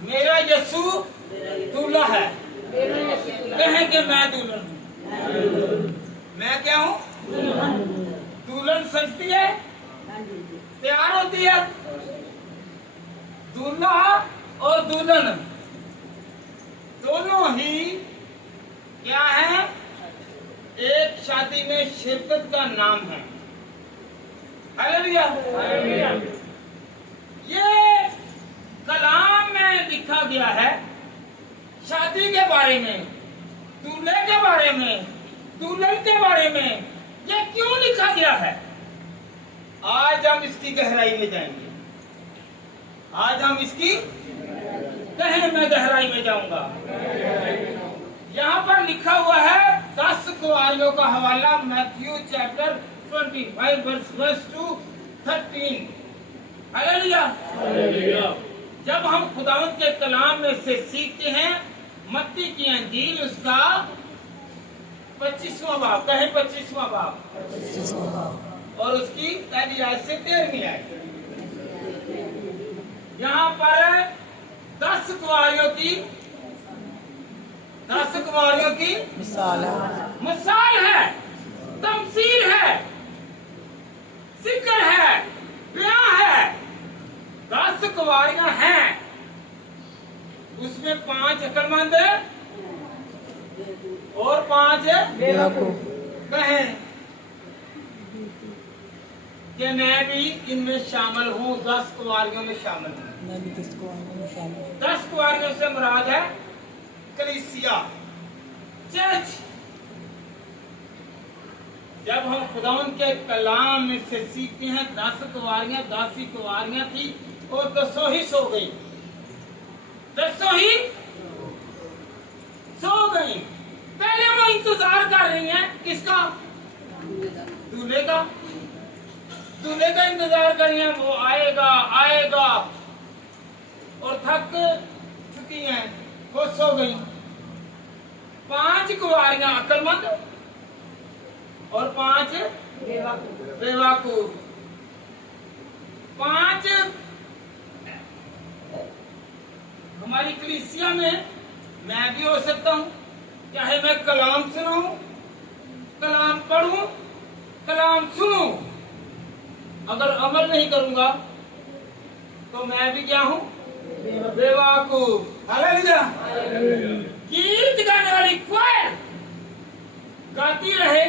मेरा यीशु दूल्हा है। कहें कि मैं दुल्हन हूँ। मैं क्या हूँ? दुल्हन सजती है, तैयार होती है। दूल्हा और दुल्हन दोनों ही क्या है? एक शादी में शिरकत का नाम है। हालेलुया। ये कलाम में लिखा गया है शादी के बारे में, दूल्हे के बारे में, दुल्हन के बारे में। ये क्यों लिखा गया है? आज हम इसकी गहराई में जाएंगे। आज हम इसकी मैं गहराई में जाऊंगा। यहाँ पर लिखा हुआ है 10 कुंवारियों का हवाला, मैथ्यू चैप्टर 25 वर्स 2-13। हालेलुया। जब हम खुदावंद के कलाम में से सीखते हैं, मत्ती की अंजील उसका 25वां बाब, कहें 25वां बाब, और उसकी पहली आयत से 13वीं आयत। यहाँ पर 10 कुंवारियों की मिसाल है, तमसील है, जिक्र है, बयां है। 10 कुंवारियां हैं, उसमें 5 अक्लमंद और 5 बेवकूफ। कहें कि मैं भी इनमें शामिल हूँ, 10 कुंवारियों में शामिल हूँ। 10 कुंवारियों से मुराद है कलीसिया, चर्च। जब हम खुदावंद के कलाम में से सीखते हैं, 10 कुंवारियां, 10 ही कुंवारियां थी और 10 ही सो गई। 10 ही सो गई। पहले वो इंतजार कर रही हैं, किसका? दूल्हे का। दूल्हे का इंतजार कर रही हैं, वो आएगा आएगा, और थक चुकी हैं, वो सो गई। 5 कुंवारियां अक्लमंद और 5 बेवकूफ। 5 हमारी कलीसिया में मैं भी हो सकता हूँ, चाहे मैं कलाम सुनाऊं, कलाम पढ़ूं, कलाम सुनूं। अगर अमल नहीं करूंगा तो मैं भी क्या हूँ? बेवकूफ। हालेलुया। गीत गाने वाली क्वायर गाती रहे,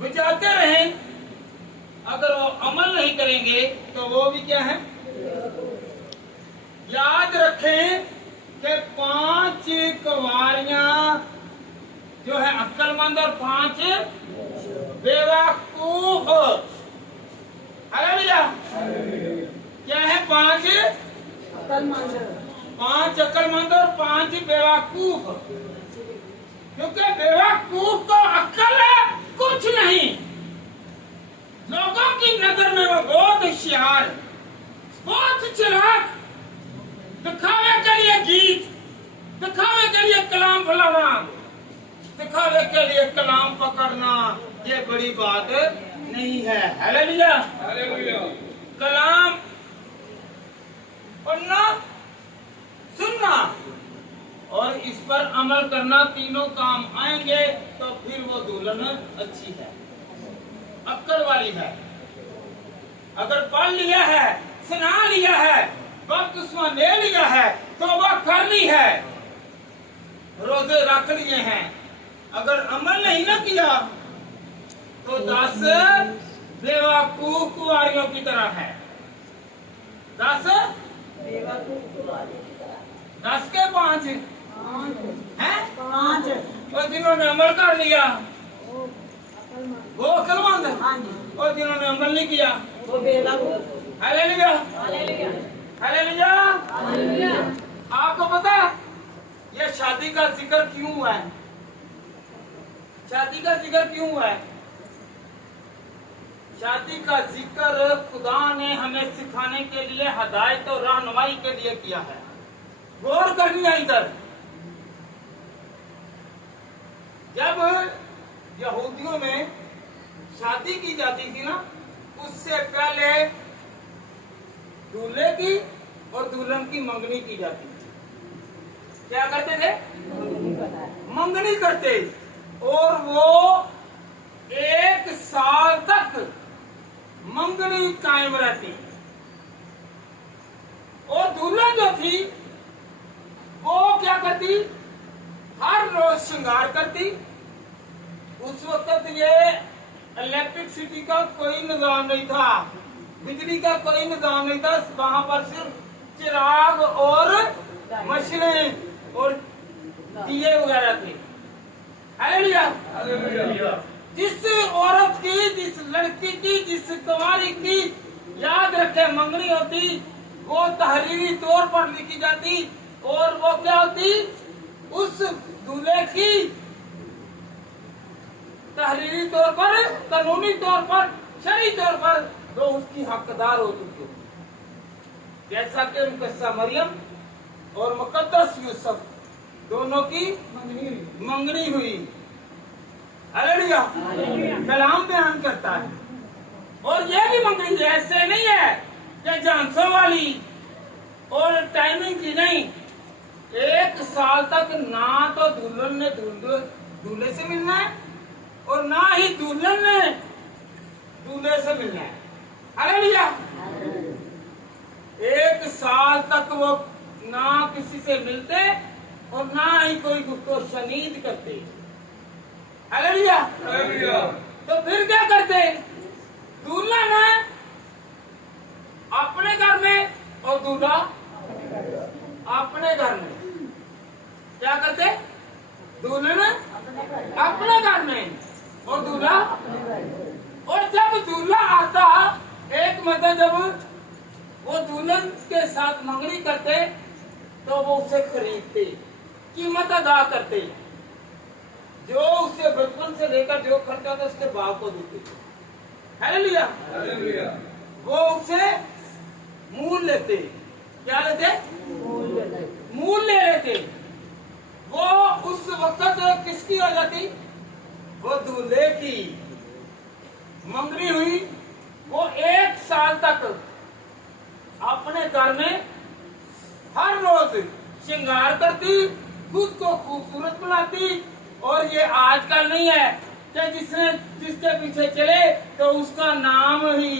बजाते रहे, अगर वो अमल नहीं करेंगे तो वो भी क्या है? याद रखें कि 5 कुंवारियां जो है अक्लमंद और 5 बेवकूफ। हालेलुया। क्या है? 5 अक्लमंद और 5 बेवकूफ। क्योंकि बेवकूफ को अक्ल कुछ नहीं। लोगों की नजर में वो बहुत होशियार, बहुत चालाक, दिखावे के लिए गीत, दिखावे के लिए कलाम फैलाना, दिखावे के लिए कलाम पकड़ना, ये बड़ी बात नहीं है। हालेलुया। कलाम पढ़ना, सुनना और इस पर अमल करना, तीनों काम आएंगे तो फिर वो दुल्हन अच्छी है, अक्ल वाली है। अगर पढ़ लिया है, सुना लिया है, बपतिस्मा ले लिया है, तौबा कर ली है, रोजे रख लिए हैं, अगर अमल नहीं ना किया तो 10 बेवकूफ कुंवारियों की तरह है। 10 के 5 हैं, 5। और जिन्होंने अमल कर लिया वो अक्लमंद, और जिन्होंने अमल नहीं किया वो बेवकूफ। हालेलुया। हालेलुया। आपको पता है ये शादी का जिक्र क्यों हुआ है? शादी का जिक्र क्यों हुआ है? शादी का जिक्र खुदा ने हमें सिखाने के लिए, हदायत और रहनुमाई के लिए किया है। गौर करनी है इधर। जब यहूदियों में शादी की जाती थी ना, उससे पहले दूल्हे की और दुल्हन की मंगनी की जाती थी। क्या करते थे? मंगनी करते, और वो 1 साल तक मंगनी कायम रहती। और दुल्हन जो थी वो क्या करती? हर रोज श्रृंगार करती। उस वक्त ये इलेक्ट्रिसिटी का कोई निजाम नहीं था, बिजली का कोई निजाम नहीं था, वहां पर सिर्फ चिराग और मशीनें और दिए वगैरह थे। हालेलुया। जिस औरत की, जिस लड़की की, जिस कुंवारी की याद रखे मंगनी होती, वो तहरीरी तौर पर लिखी जाती, और वो क्या होती? उस दूल्हे की तहरीरी तौर पर, कानूनी तौर पर, शरई तौर पर वो उसकी हकदार हो चुकी हो। जैसा कि मुकद्दस मरियम और मुकद्दस यूसुफ दोनों की मंगनी हुई। हालेलुया। कलाम बयान करता है। और ये भी मंगनी ऐसे नहीं है कि झांसों वाली और टाइमिंग की नहीं। 1 साल तक ना तो दुल्हन ने दूल्हे से मिलना है, और ना ही दुल्हन ने दूल्हे से मिलना है। हालेलुया। 1 साल तक वो ना किसी से मिलते और ना ही कोई गुफ्तो शनीद करते। हालेलुया। तो फिर क्या करते? दूल्हा ना अपने घर में और दूल्हा अपने घर में। क्या करते? दुल्हन अपने घर में और दूल्हा। और जब दूल्हा आता, एक मतलब जब वो दुल्हन के साथ मंगनी करते तो वो उसे खरीदते, कीमत अदा करते, जो उसे बचपन से लेकर जो खर्चा था उसके बाप को देते। हालेलुया। वो उसे मूल लेते। क्या लेते? मूल ले लेते। वो उस वक्त किसकी हो जाती? वो दूल्हे की। मंगनी हुई, वो 1 साल तक अपने घर में हर रोज श्रृंगार करती, खुद को खूबसूरत बनाती। और ये आजकल नहीं है कि जिसके पीछे चले तो उसका नाम ही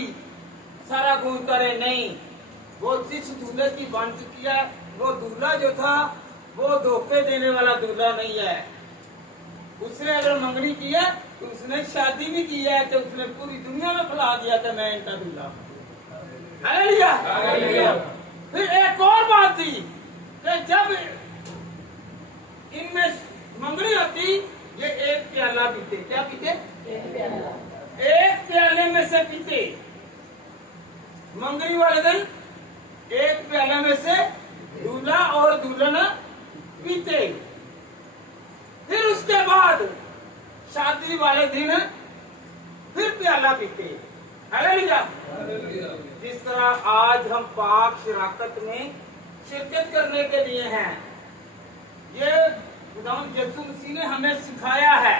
सारा गूंज करे। नहीं, वो जिस दूल्हे की बन चुकी है, वो दूल्हा जो था वो धोखे देने वाला दूल्हा नहीं है। उसने अगर मंगनी की है तो उसने शादी भी की है, तो उसने पूरी दुनिया में फैला दिया कि मैं इनका दूल्हा हूं। हालेलुया। फिर एक और बात थी कि जब इनमें मंगनी होती, ये 1 प्याला पीते। क्या पीते? 1 प्याले में से पीते। मंगनी वाले दिन 1 प्याले में से दूल्हा और दुल्हन पीते। फिर उसके बाद शादी वाले दिन फिर प्याला पीते। हालेलुया। जिस तरह आज हम पाक शराकत में शिरकत करने के लिए हैं, ये खुदावंद यीशु मसीह ने हमें सिखाया है।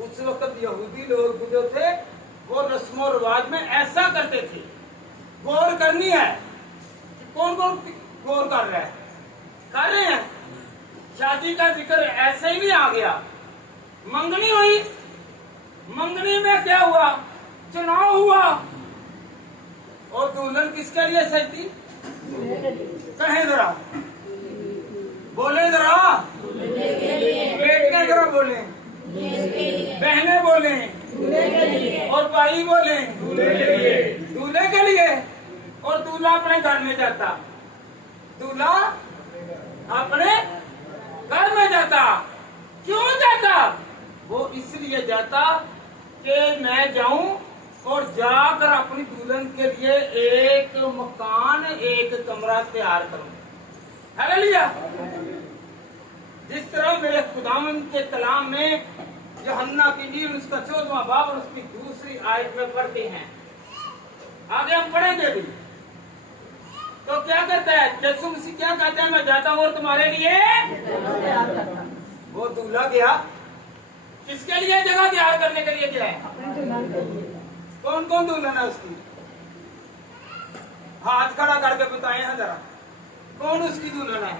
उस वक्त यहूदी लोग जो थे वो रस्म और रिवाज में ऐसा करते थे। गौर करनी है। कौन कौन गौर कर रहा है? कर रहे हैं। शादी का जिक्र ऐसे ही नहीं आ गया। मंगनी हुई, मंगनी में क्या हुआ? चुनाव हुआ। और दुल्हन किसके लिए सजती? कहें जरा, बोले जरा, बेटियां जरा बोले, बहनें बोले और भाई बोले दूल्हे के लिए। और दूल्हा अपने घर में जाता। दूल्हा अपने घर में जाता। क्यों जाता? वो इसलिए जाता कि मैं जाऊं और जाकर अपनी दुल्हन के लिए एक मकान, एक कमरा तैयार करूं। हालेलुया। जिस तरह मेरे खुदावंद के कलाम में यूहन्ना की इंजील उसका 14वां बाब और उसकी 2री आयत में पढ़ते हैं, आगे हम पढ़ेंगे भी। तो क्या करता है यीशु मसीह? क्या कहता है? मैं जाता हूं और तुम्हारे लिए वो दूल्हा गया। किसके लिए जगह तैयार करने के लिए गया है? कौन कौन दुल्हन है उसकी? हाथ खड़ा करके बताए हैं जरा, कौन उसकी दुल्हन है?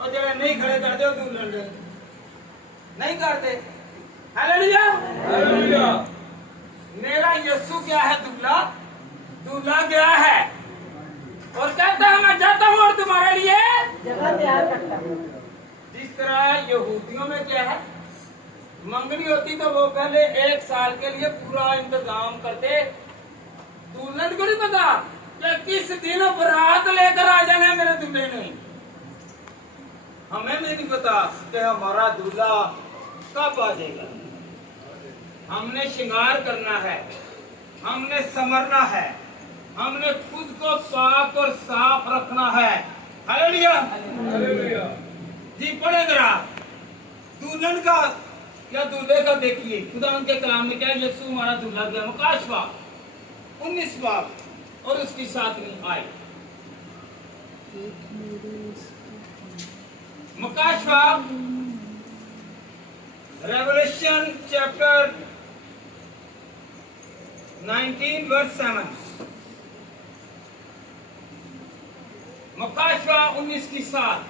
और जरा नहीं खड़े करते हो दुल्हन नहीं करते। Hallelujah, hallelujah. मेरा यीशु क्या है? दूल्हा, दूल्हा क्या है? और कहता है मैं जाता हूँ और तुम्हारे लिए जगह तैयार करता हूँ। जिस तरह यहूदियों में क्या है, मंगनी होती तो वो पहले 1 साल के लिए पूरा इंतजाम करते। दुल्हन को नहीं पता कि किस दिन बारात लेकर आ जाना है मेरे दूल्हे ने। हमें भी नहीं पता कि हमारा दूल्हा कब आ जाएगा। हमने श्रृंगार करना है, हमने संवरना है, हमने खुद को पाक और साफ रखना है। Hallelujah, hallelujah. जी पढ़े जरा दुल्हन का या दूल्हे का देखिए खुदा उनके कलाम में क्या है। यीशु हमारा दूल्हा गया, मुकाशवा 19 बाब और उसकी 7वीं आयत। मुकाशवा रेवलेशन चैप्टर 19 वर्स 7। मुकाशवा 19:7।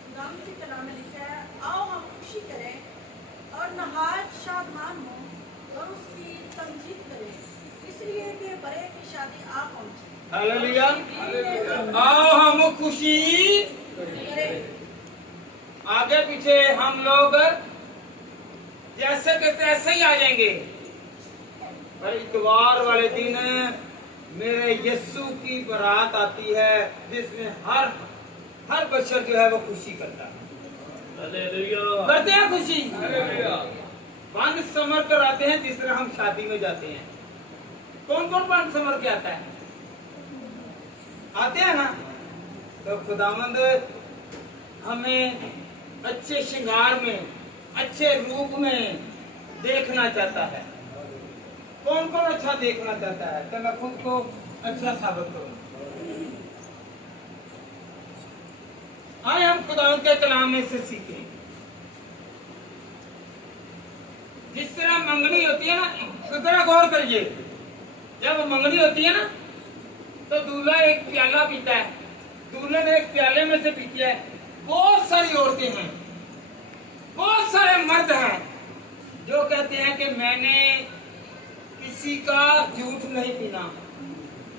खुदाम के कलाम में लिखा है, आओ हम खुशी करें और नहायत शादमान हो और उसकी तमजीद करें, इसलिए कि बड़े की शादी आ पहुंची। हालेलुया, आओ हम खुशी करें। आगे पीछे हम लोग जैसे के तैसे ही आ जाएंगे। पर इतवार वाले दिन मेरे यीशु की बारात आती है जिसमें हर बच्चा जो है वो खुशी करता है। हालेलुया, करते हैं खुशी। हालेलुया। बंद समर कराते हैं जिस तरह हम शादी में जाते हैं। कौन कौन बंद समर के आता है? आते हैं ना। तो खुदावंद हमें अच्छे श्रृंगार में, अच्छे रूप में देखना चाहता है। कौन कौन अच्छा देखना चाहता है कि मैं खुद को अच्छा साबित करूं? आए हम खुदावंद के कलाम में से सीखें। जिस तरह मंगनी होती है ना, तो जरा गौर करिए। जब मंगनी होती है ना तो दूल्हा एक प्याला पीता है, दूल्हे ने एक प्याले में से पीती है। बहुत सारी औरतें हैं, बहुत सारे मर्द हैं जो कहते हैं कि मैंने किसी का झूठ नहीं पीना।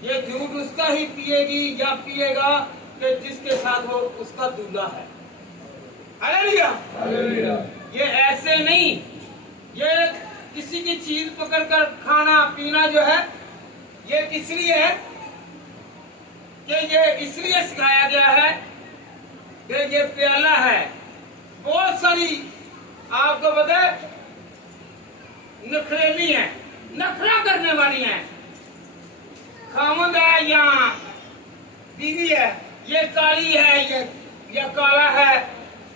ये झूठ उसका ही पिएगी या पिएगा कि जिसके साथ वो उसका दूल्हा है। Hallelujah, hallelujah. ये ऐसे नहीं, ये किसी की चीज पकड़कर खाना पीना जो है ये किस लिए है कि ये इसलिए सिखाया गया है कि ये प्याला है। बहुत सारी आपको पता है नखरेली है, नखरा करने वाली है। खामद है या बीवी है, ये काली है ये काला है,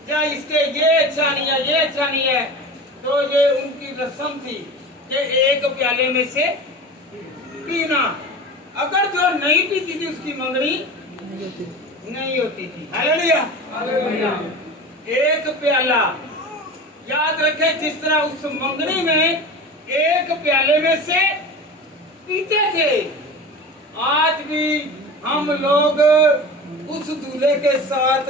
या इसके ये अच्छा नहीं है, ये अच्छा नहीं है। तो ये उनकी रस्म थी कि एक प्याले में से पीना। अगर जो नहीं पीती थी उसकी मंगनी नहीं होती थी। Hallelujah, hallelujah. एक प्याला याद रखें, जिस तरह उस मंगनी में एक प्याले में से पीते थे, आज भी हम लोग उस दूल्हे के साथ,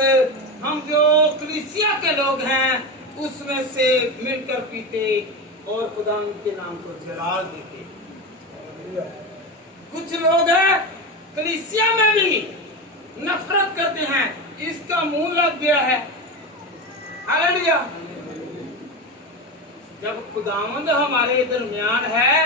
हम जो कलीसिया के लोग हैं उसमें से मिलकर पीते और खुदा के नाम को जलाल देते। कुछ लोग हैं कलीसिया में भी नफरत करते हैं, इसका मुंह लग गया है। हालेलुया। जब खुदावंद हमारे दरमियान है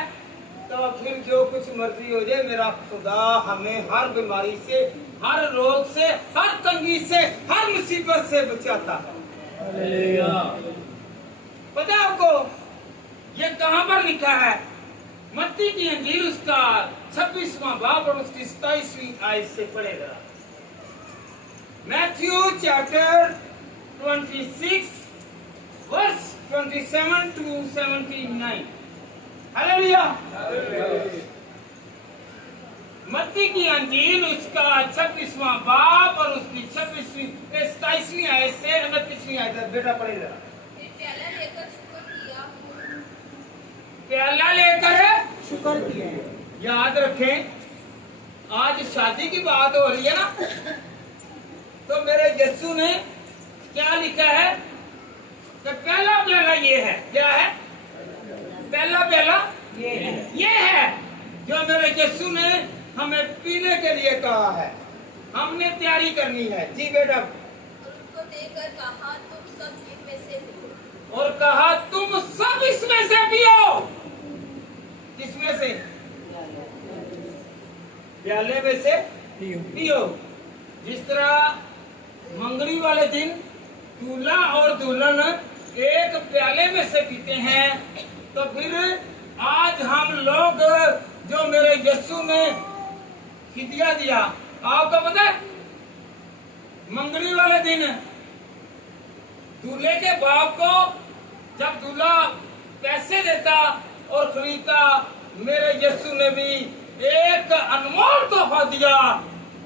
तो फिर जो कुछ मर्जी हो जाए, मेरा खुदा हमें हर बीमारी से, हर रोग से, हर तंगी से, हर मुसीबत से बचाता है। हालेलुया। पता है आपको ये कहां पर लिखा है? मत्ती की इंजील उसका 26वां बाब और उसकी 27वीं आयत से पढ़ेगा। Matthew chapter 26 verse 27 to 79। हालेलुया। मत्ती की अंजील उसका 26वां बाब और उसकी 27वीं आयत से 29वीं आयत। बेटा पढ़ेगा। प्याला लेकर शुक्र किया। याद रखें आज शादी की बात हो रही है ना, तो मेरे यीशु ने क्या लिखा है कि पहला प्याला ये है। क्या है? पहला प्याला ये है जो मेरे यीशु ने हमें पीने के लिए कहा है। हमने तैयारी करनी है। जी बेटा। और उनको देकर कहा तुम सब इनमें से पियो। और कहा तुम सब इसमें से पियो। किसमें से? प्याले में से पियो। जिस तरह मंगनी वाले दिन दूल्हा और दुल्हन एक प्याले में से पीते हैं, तो फिर आज हम लोग जो मेरे यीशु ने फिदिया दिया, आपको पता है मंगनी वाले दिन दूल्हे के बाप को जब दूल्हा पैसे देता और खरीदता, मेरे यीशु ने भी एक अनमोल तोहफा दिया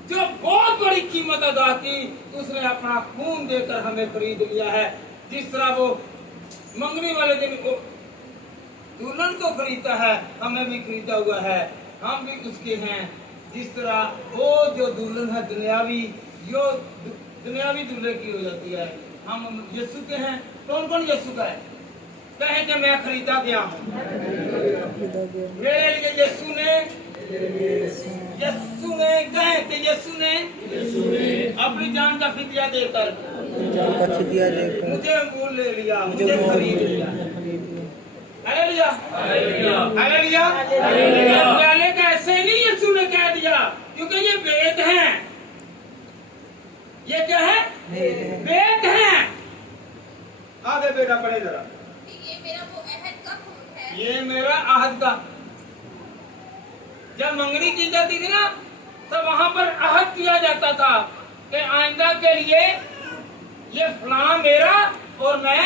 जो बहुत बड़ी कीमत अदा की। उसने अपना खून देकर हमें खरीद लिया है। जिस तरह वो मंगनी वाले दिन दुल्हन को खरीदता है, हमें भी खरीदा हुआ है, हम भी उसके हैं। जिस तरह वो जो दुल्हन है दुनियावी, जो दुनियावी दूल्हे की हो जाती है, हम यीशु के हैं। कौन कौन यीशु का है? कहे कि मैं खरीदा गया हूँ। मेरे लिए यीशु ने कहे कि यीशु ने अपनी जान का फिदिया देकर मुझे मोल ले लिया, मुझे खरीद लिया। Hallelujah, hallelujah. प्याले का ऐसे नहीं यीशु ने कह दिया, क्योंकि ये वेद हैं। ये क्या है? वेद हैं। आगे बेटा पढ़े जरा। ये मेरा वो अहद का खून है। ये मेरा अहद का। जब मंगनी की जाती थी ना, तो वहां पर अहद किया जाता था कि आइंदा के लिए ये फलां मेरा और मैं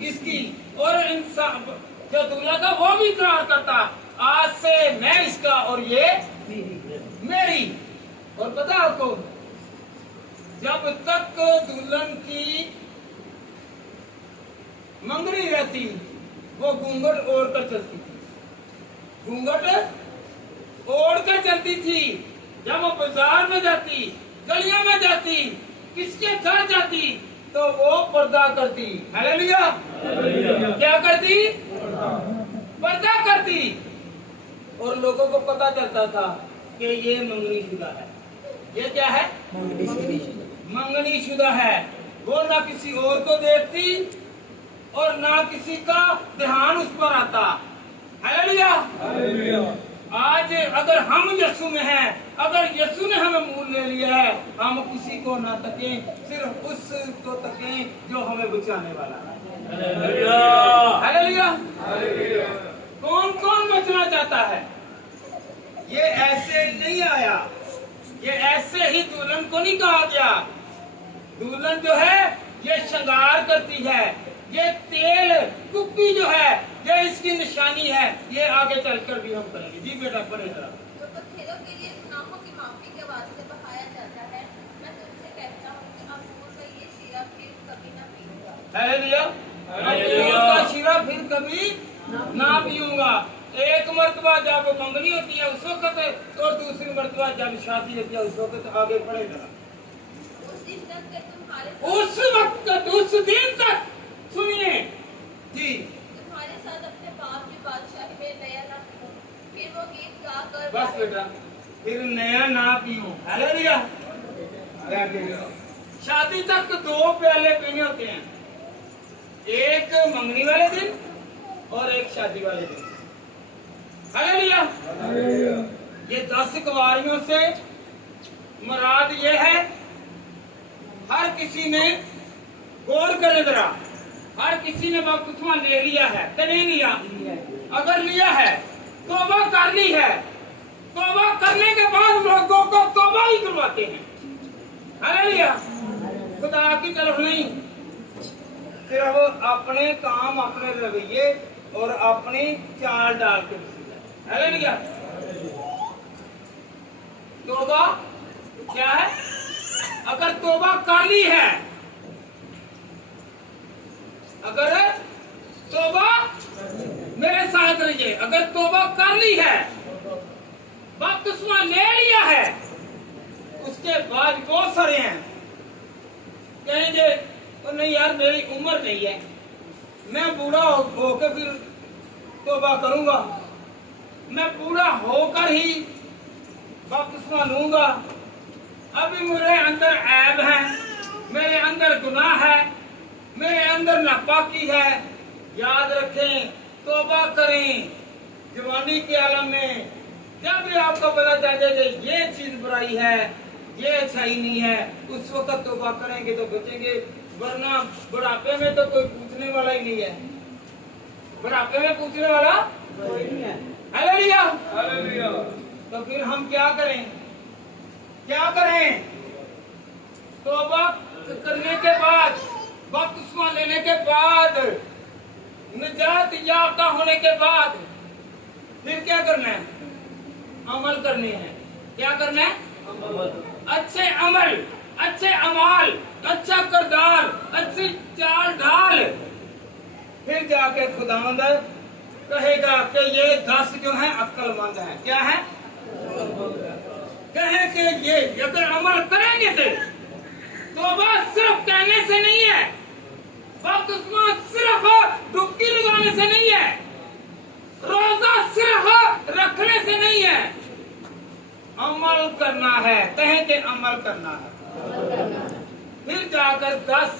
इसकी। और इंसान जो दूल्हा था वो भी इकरार करता, आज से मैं इसका और ये मेरी। और पता आपको, जब तक दुल्हन की मंगनी रहती, वो घूंघट ओढ़ कर चलती थी। घूंघट ओढ़ कर चलती थी। जब वो बाजार में जाती, गलियों में जाती, किसके घर जाती, तो वो पर्दा करती। हालेलुया। क्या करती? पर्दा करती। और लोगों को पता चलता था कि ये मंगनी शुदा है। ये क्या है? मंगनी शुदा है। वो ना किसी और को देखती और ना किसी का ध्यान उस पर आता। हालेलुया। आज अगर हम यीशु में हैं, अगर यीशु ने हमें मोल ले लिया है, हम किसी को ना तकें, सिर्फ उसको तकें जो हमें बचाने वाला है। हालेलुया। कौन कौन बचना चाहता है? ये ऐसे नहीं आया, ये ऐसे ही दुल्हन को नहीं कहा गया। दुल्हन जो है ये श्रृंगार करती है, ये तेल कुप्पी जो है ये इसकी निशानी है। ये आगे चलकर भी हम करेंगे। जी बेटा पढ़े जरा। जो बखेरों के लिए गुनाहों की माफी के वास्ते बहाया जाता है, मैं तुमसे कहता हूँ कि अंगूर का ये शीरा फिर कभी न पीऊंगा। हालेलुया। अंगूर का शीरा फिर कभी ना पीऊंगा। एक मर्तबा जब मंगनी होती है उस वक्त, और दूसरी मर्तबा जब शादी होती है उस वक्त। आगे पढ़े जरा। उस दिन तक के तुम्हारे उस वक्त, उस दिन तक, सुनिए जी, तुम्हारे साथ अपने बाप की बादशाही में नया ना पीऊं। फिर वो गीत गाकर बस बेटा, फिर नया ना पीऊं। हालेलुया। शादी तक 2 प्याले पीने होते हैं, एक मंगनी वाले दिन और एक शादी वाले दिन। हालेलुया। ये 10 कुंवारियों से मुराद ये है, हर किसी ने गौर करे जरा, हर किसी ने बपतिस्मा ले लिया है कि नहीं लिया? अगर लिया है, तौबा कर ली है, तौबा करने के बाद लोगों को तौबा ही करवाते हैं। हालेलुया। खुदा की तरफ नहीं, सिर्फ अपने काम, अपने रवैये और अपनी चाल डाल के। हालेलुया। तौबा क्या है? अगर तौबा कर ली है, अगर तौबा, मेरे साथ रहिए, अगर तौबा कर ली है, बपतिस्मा ले लिया है, उसके बाद बहुत सारे हैं कहेंगे तो नहीं यार मेरी उम्र नहीं है, मैं बूढ़ा होकर फिर तौबा करूंगा, मैं बूढ़ा होकर ही बपतिस्मा लूंगा, अभी मेरे अंदर ऐब है, मेरे अंदर गुनाह है, मेरे अंदर नापाकी है। याद रखें, तौबा करें। जवानी के आलम में जब भी आपको पता चल जाए कि ये चीज बुराई है, ये अच्छाई नहीं है, उस वक्त तौबा करेंगे तो बचेंगे, वरना बुढ़ापे में तो कोई पूछने वाला ही नहीं है। बुढ़ापे में पूछने वाला कोई नहीं है। Hallelujah, hallelujah. तो फिर हम क्या करें? क्या करें? तौबा करने के बाद, बपतिस्मा लेने के बाद, निजात याफ्ता होने के बाद फिर क्या करना है? अमल करने हैं। क्या करना है? अच्छे अमल, अच्छे अमाल, अच्छा किरदार, अच्छी चाल ढाल। फिर जाके खुदावंद कहेगा कि ये 10 जो हैं अक्लमंद हैं। क्या है? कहे कि ये अगर अमल करेंगे तो बस सिर्फ कहने से नहीं है, बपतिस्मा सिर्फ डुबकी लगाने से नहीं है, रोजा सिर्फ रखने से नहीं है, अमल करना है। कहें कि अमल करना है। फिर जाकर 10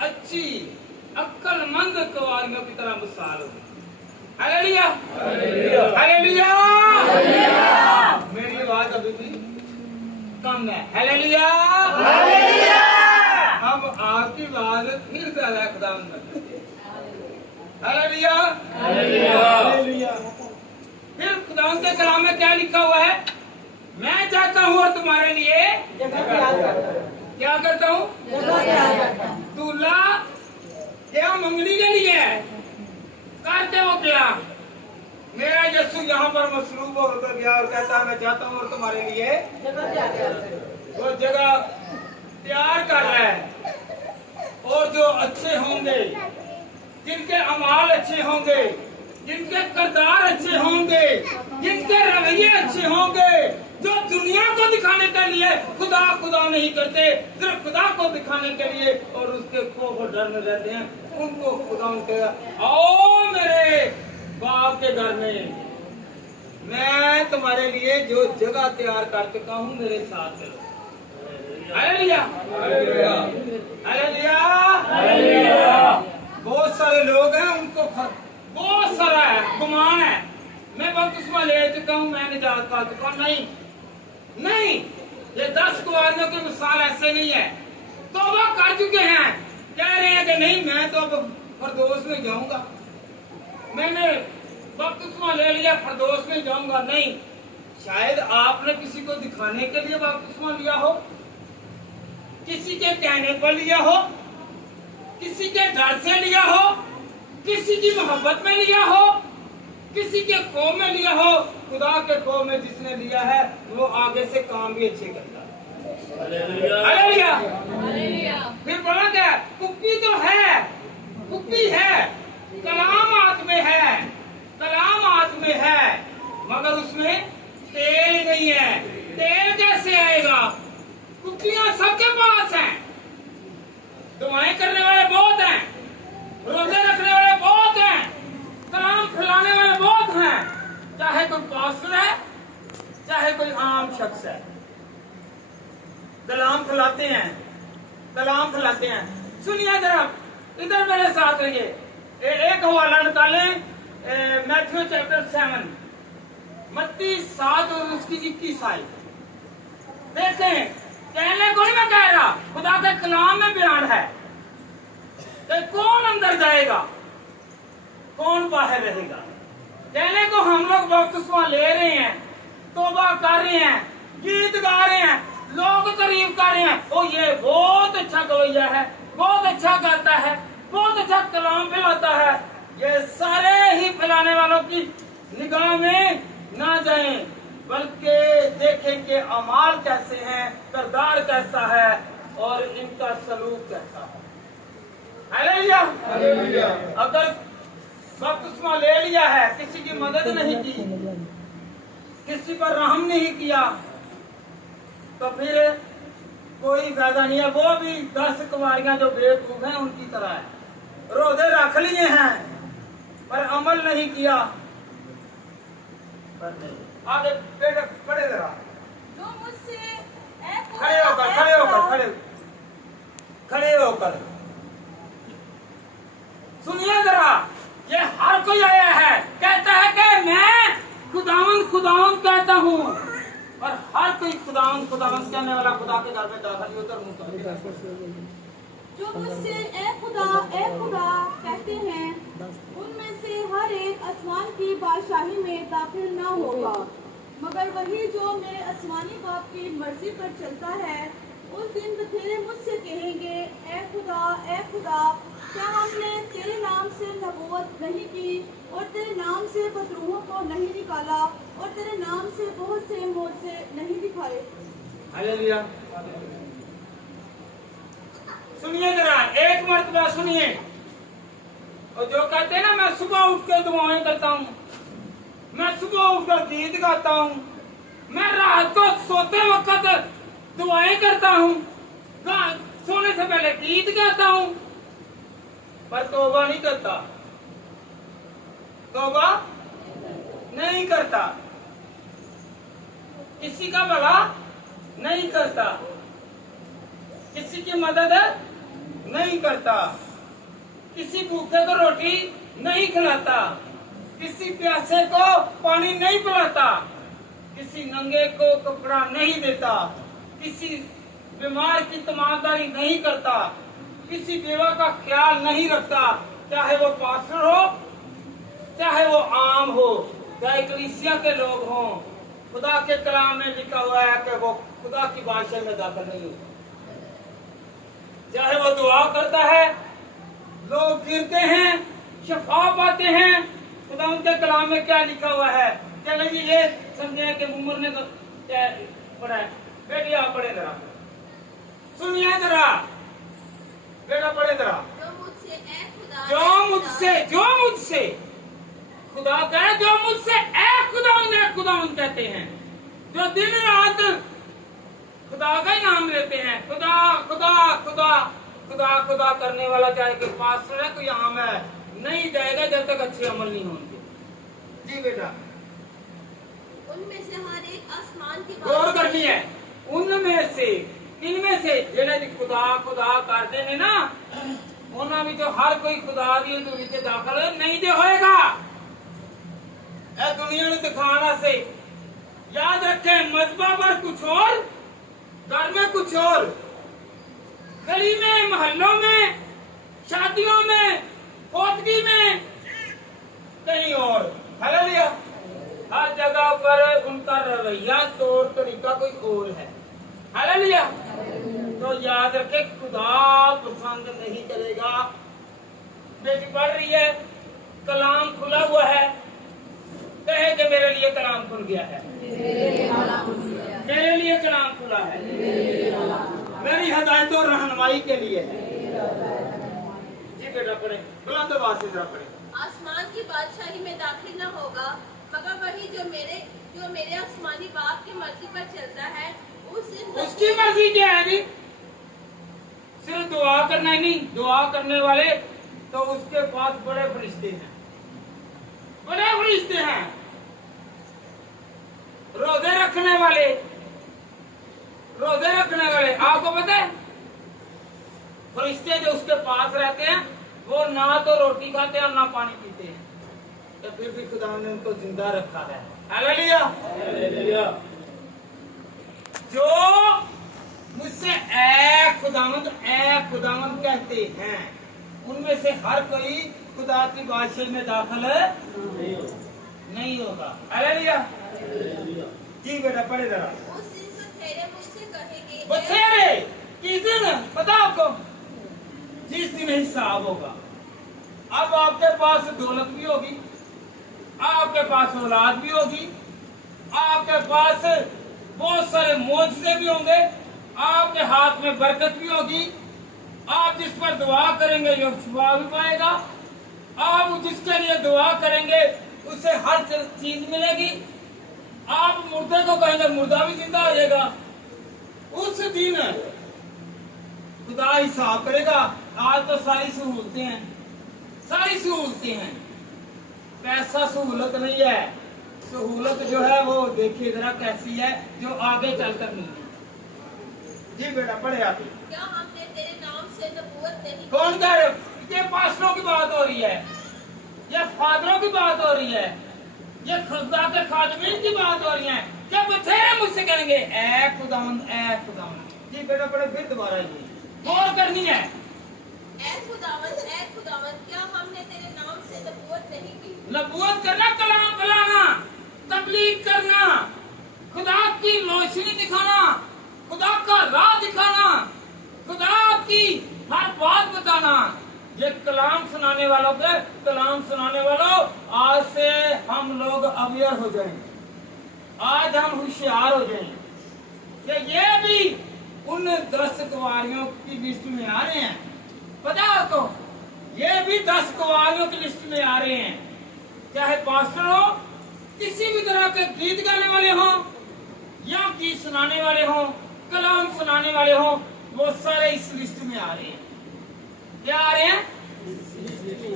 अच्छी अक्लमंद कुंवारियों की तरह मिसाल होगी। हालेलुया, हालेलुया, मेरी आवाज अभी भी कम है। Hallelujah, hallelujah. हम आपकी आवाज फिर ज्यादा खुदाम करते हैं। Hallelujah, hallelujah. फिर खुदाम के कलाम में क्या लिखा हुआ है? मैं चाहता हूँ और तुम्हारे लिए क्या करता हूँ? दूल्हा क्या मंगनी के लिए करते हो क्या? मेरा यीशु यहाँ पर मसरूफ होकर गया और कहता है मैं चाहता हूँ और तुम्हारे लिए वो जगह तैयार कर रहा है। और जो अच्छे होंगे, जिनके अमाल अच्छे होंगे, जिनके किरदार अच्छे होंगे, जिनके रवैये अच्छे होंगे, जो दुनिया को दिखाने के लिए खुदा खुदा नहीं करते, सिर्फ खुदा को दिखाने के लिए और उसके खौफ और डर में रहते हैं, उनको खुदा उनके आओ मेरे बाप के घर में, मैं तुम्हारे लिए जो जगह तैयार कर चुका हूँ, मेरे साथ चलो। Hallelujah, hallelujah, hallelujah. बहुत सारे लोग हैं, उनको बहुत सारा है गुमान है, मैं बपतिस्मा ले चुका हूँ, मैं निजात पा चुका हूँ। नहीं नहीं, ये 10 कुंवारियों की मिसाल ऐसे नहीं है। तौबा कर चुके हैं, कह रहे हैं कि नहीं मैं तो अब फरदौस में जाऊंगा, मैंने बपतिस्मा ले लिया, फरदौस में जाऊंगा। नहीं, शायद आपने किसी को दिखाने के लिए बपतिस्मा लिया हो, किसी के कहने पर लिया हो, किसी के डर से लिया हो, किसी की मोहब्बत में लिया हो, किसी के खौफ में लिया हो। खुदा के खौफ में जिसने लिया है वो आगे से काम भी अच्छे करता है। Hallelujah, hallelujah. फिर बोला क्या? कुप्पी तो है, कुप्पी है, कलाम हाथ में है, कलाम हाथ में है, मगर उसमें तेल नहीं है। तेल कैसे आएगा? कुप्पियां सबके पास हैं, दुआएं करने वाले बहुत हैं, रोजे रखने वाले बहुत हैं, कलाम फैलाने वाले बहुत हैं, चाहे कोई पास्टर है, चाहे कोई आम शख्स है, कलाम फैलाते हैं, कलाम फैलाते हैं। सुनिए जरा, इधर मेरे साथ रहिए, एक हवाला निकालें, मैथ्यू चैप्टर 7, मत्ती 7 और उसकी 21 आयत देखें। कहने को नहीं मैं कह रहा, खुदा के कलाम में बयान है कि कौन अंदर जाएगा, कौन बाहर रहेगा। कहने को हम लोग बपतिस्मा ले रहे हैं, तौबा कर रहे हैं, गीत गा रहे हैं, लोग तारीफ कर रहे हैं, ओ ये बहुत अच्छा गवैया है, बहुत अच्छा गाता है, बहुत अच्छा कलाम फैलाता है। ये सारे ही फैलाने वालों की निगाह में ना जाएं, बल्कि देखें कि अमाल कैसे हैं, किरदार कैसा है और इनका सलूक कैसा है। Hallelujah, hallelujah. अगर बपतिस्मा ले लिया है, किसी की मदद नहीं की, किसी पर रहम नहीं किया तो फिर कोई फायदा नहीं है। वो भी 10 कुमारियां जो बेवकूफ हैं उनकी तरह है। रोजे रख लिए हैं पर अमल नहीं किया। आगे बेटा पढ़े जरा, जो मुझसे ऐ खुदा, खड़े होकर खड़े होकर खड़े खड़े होकर सुनिए जरा। ये हर कोई आया है कहता है कि मैं खुदावंद खुदावंद कहता हूँ, और हर कोई खुदावंद खुदावंद कहने वाला खुदा के घर में दाखिल नहीं होता, मुंह तोड़। जो मुझसे ऐ खुदा कहते हैं, उनमें से हर एक आसमान की बादशाही में दाखिल न होगा, मगर वही जो मेरे आसमानी बाप की मर्जी पर चलता है। उस दिन बथेरे मुझसे कहेंगे, ऐ खुदा, क्या हमने तेरे नाम से नबूवत नहीं की और तेरे नाम से बदरूहों को नहीं निकाला और तेरे नाम से बहुत से मोजे नहीं दिखाए। हालेलुया। सुनिए जरा, एक मर्तबा सुनिए। और जो कहते हैं ना, मैं सुबह उठ के दुआएं करता हूँ, मैं सुबह उठकर गीत गाता हूँ, मैं रात को सोते वक्त दुआएं करता हूँ, सोने से पहले गीत गाता हूँ, पर तौबा नहीं करता, तौबा नहीं करता, किसी का भला नहीं करता, किसी की मदद नहीं करता, किसी भूखे को रोटी नहीं खिलाता, किसी प्यासे को पानी नहीं पिलाता, किसी नंगे को कपड़ा नहीं देता, किसी बीमार की तमामदारी नहीं करता, किसी बेवा का ख्याल नहीं रखता, चाहे वो पास्टर हो, चाहे वो आम हो, चाहे कलीसिया के लोग हों। खुदा के कलाम में लिखा हुआ है कि वो खुदा की बादशाही में दाखिल नहीं होता। चाहे वो दुआ करता है, लोग गिरते हैं, शफा पाते हैं। खुदा उनके कलाम में क्या लिखा हुआ है? चलो जी, ये समझे कि उम्र ने तो क्या पढ़ा है। बेटी आप पढ़े जरा, सुनिए जरा, बेटा पढ़े जरा। जो मुझसे खुदा कहे, जो मुझसे ऐ खुदावंद कहते हैं, जो दिन रात खुदा का ही नाम लेते हैं, खुदा खुदा खुदा खुदा खुदा करने वाला, चाहे कि पास्टर है कोई आम है, नहीं जाएगा जब तक अच्छे अमल नहीं होंगे। जी बेटा, उनमें से हर एक आसमान की गौर करनी है। उनमें से, इनमें से जेने खुदा खुदा करते हैं ना, उन्होंने भी तो हर कोई खुदा दी दूरी से दाखिल नहीं जो होएगा। ए दुनिया ने दिखाना से याद रखें, मजबा पर कुछ और, घर में कुछ और, गली में, मोहल्लों में, शादियों में, पोतगी में, कहीं और। हालेलुया। हर जगह पर उनका रवैया, तौर तरीका कोई और है। हालेलुया। तो याद रखे, खुदा पसंद नहीं करेगा। बेटी पढ़ रही है, कलाम खुला हुआ है, कहे कि मेरे लिए कलाम खुल गया है, मेरे लिए कलाम खुला है, मेरी हदायत और रहनुमाई के लिए है। जी बेटा पढ़े, बुलंद आवाज से जरा पढ़े। आसमान की बादशाही में दाखिल न होगा, मगर वही जो मेरे आसमानी बाप की मर्जी पर चलता है। उस दिन उसकी मर्जी क्या है जी? सिर्फ दुआ करना ही नहीं, दुआ करने वाले तो उसके पास बड़े फरिश्ते हैं, बड़े फरिश्ते हैं। रोजे रखने वाले, रोजे रखने वाले, आपको पता है फरिश्ते जो उसके पास रहते हैं, वो ना तो रोटी खाते हैं और ना पानी पीते हैं, तो फिर भी खुदा ने उनको जिंदा रखा है। हालेलुया। हालेलुया। जो मुझसे ऐ खुदावंद कहते हैं, उनमें से हर कोई खुदा की बादशाही में दाखिल नहीं होगा। हालेलुया। जी बेटा पढ़े जरा। उस दिन बथेरे मुझसे कहेंगे, बथेरे किस दिन पता आपको? जिस दिन हिसाब होगा। अब आपके पास दौलत भी होगी, आपके पास औलाद भी होगी, आपके पास बहुत सारे मोजज़े भी होंगे, आपके हाथ में बरकत भी होगी, आप जिस पर दुआ करेंगे वो छुपा भी पाएगा, आप जिसके लिए दुआ करेंगे उससे हर चीज मिलेगी, आप मुर्दे को कहेंगे मुर्दा भी जिंदा हो जाएगा। उस दिन खुदा हिसाब करेगा। आज तो सारी सहूलतें हैं, सारी सहूलतें हैं। पैसा सहूलत नहीं है, सहूलत जो है वो देखिए जरा कैसी है, जो आगे चलकर मिलती है। जी बेटा पढ़े आगे। क्या हमने तेरे नाम से नबूवत नहीं कौन कह रहे हो? ये पास्टरों की बात हो रही है, ये फादरों की बात हो रही है, ये खुदा के खादमीन की बात हो रही है। क्या बथेरे मुझसे कहेंगे ऐ खुदावंद ऐ खुदावंद। जी बेटा पढ़े फिर दोबारा ये गौर करनी है। ऐ खुदावंद क्या हमने तेरे नाम से नबूवत नहीं की? नबूवत करना, कलाम फैलाना, तबलीग करना, खुदा की रोशनी दिखाना, खुदा का राह दिखाना, खुदा की हर बात बताना। ये कलाम सुनाने वालों के कलाम सुनाने वालों, आज से हम लोग अवेयर हो जाएंगे, आज हम होशियार हो जाएंगे कि ये भी उन 10 कुंवारियों की लिस्ट में आ रहे हैं। पता है आपको, ये भी 10 कुंवारियों की लिस्ट में आ रहे हैं। चाहे पास्टर हो, किसी भी तरह के गीत गाने वाले हों या गीत सुनाने वाले हों, कलाम सुनाने वाले हों, वो सारे इस लिस्ट में आ रहे हैं। क्या आ रहे हैं?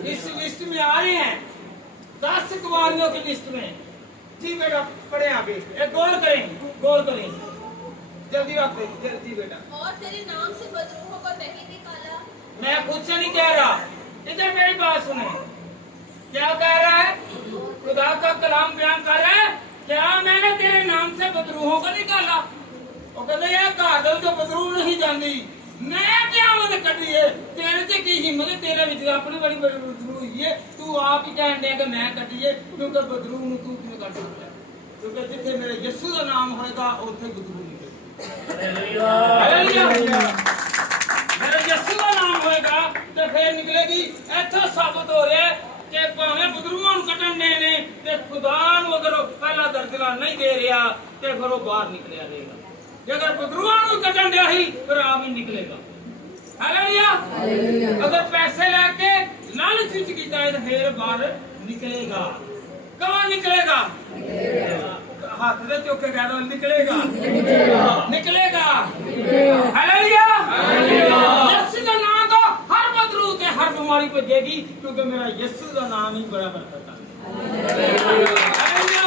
इस लिस्ट में आ रहे हैं, 10 कुंवारियों की लिस्ट में। जी बेटा पढ़े आगे, एक गौर करें, गौर करें, जल्दी बात करें, जल्दी बेटा। और तेरे नाम से बदरूहों को नहीं निकाला? मैं खुद से नहीं कह रहा, इधर मेरी बात सुने। क्या कह रहा है? खुदा का कलाम बयान कर रहा है, क्या मैंने तेरे नाम से बदरूहों को निकाला? वो कहते यार घर तो बदरू नहीं जाती, मैं क्या मदद कटी है तेरे से की हिम्मत है, तेरे विच अपनी बड़ी बड़ी बदरू हुई है, तू आप ही कहने कि मैं कटी है, क्योंकि बदरू नूं तू किवें कट सकता है? क्योंकि जिथे मेरे यीशु का नाम होएगा उत्थे बदरू निकलेगी। हालेलुया। मेरे यीशु का नाम होएगा तो फिर निकलेगी। इत्थों साबित हो रहा है कि भावें बदरूआं नूं कटण दे ने ते खुदा नूं अगर पहला दर्जा नहीं दे रहा ते फिर वो बाहर निकलिया रहेगा। अगर बदरूआं नूं कटण दिया ही फिर आप ही निकलेगा। हालेलुया। अगर पैसे लेके लालच विच कीता है तो फिर बाहर निकलेगा। कब निकलेगा? हाथ से चौके कह दो निकलेगा, निकलेगा। हालेलुया। यीशु का नाम तो हर बदरू के हर बीमारी को देगी, क्योंकि मेरा यीशु का नाम ही बड़ा बरकत है। हालेलुया।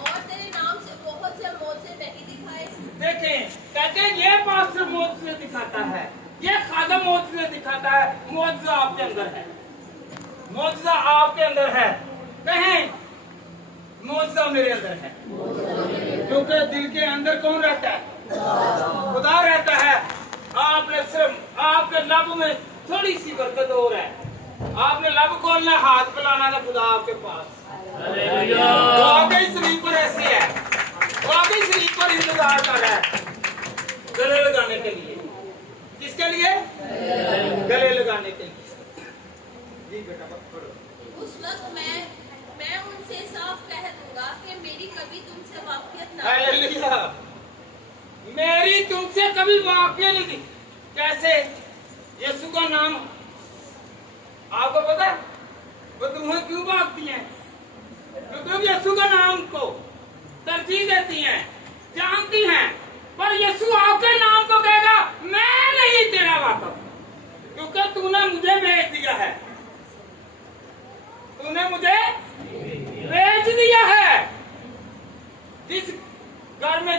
और तेरे नाम से बहुत से मौजे नहीं दिखाए? देखें, कहते हैं ये पास्टर मौत से दिखाता है, ये खादम मौत से दिखाता है। मौजूदा आपके अंदर है, मौजूदा आपके अंदर है। कहें मौजूदा मेरे अंदर है, क्योंकि दिल के अंदर कौन रहता है? खुदा रहता है। आपने सिर्फ आपके लब में थोड़ी सी बरकत हो रहा है, आपने लब खोलना, हाथ फैलाना था, खुदा आपके पास। वाकई स्लीपर ऐसी है, वाकई स्लीपर इंतजार कर रहा है गले लगाने के लिए। किसके लिए? गले लगाने के लिए। जी बेटा पढ़ो। उस वक्त मैं उनसे साफ कह दूंगा कि मेरी कभी तुमसे वाकियत ना हो। हालेलुया। मेरी तुमसे कभी वाकियत नहीं थी। कैसे? यीशु का नाम आपको पता है बदरूहें क्यों भागती हैं? क्योंकि यीशु का नाम को तरजीह देती हैं, जानती हैं। पर यीशु आपके नाम को कहेगा मैं नहीं तेरा वाकफ, क्योंकि तूने मुझे भेज दिया है, तूने मुझे भेज दिया है। जिस घर में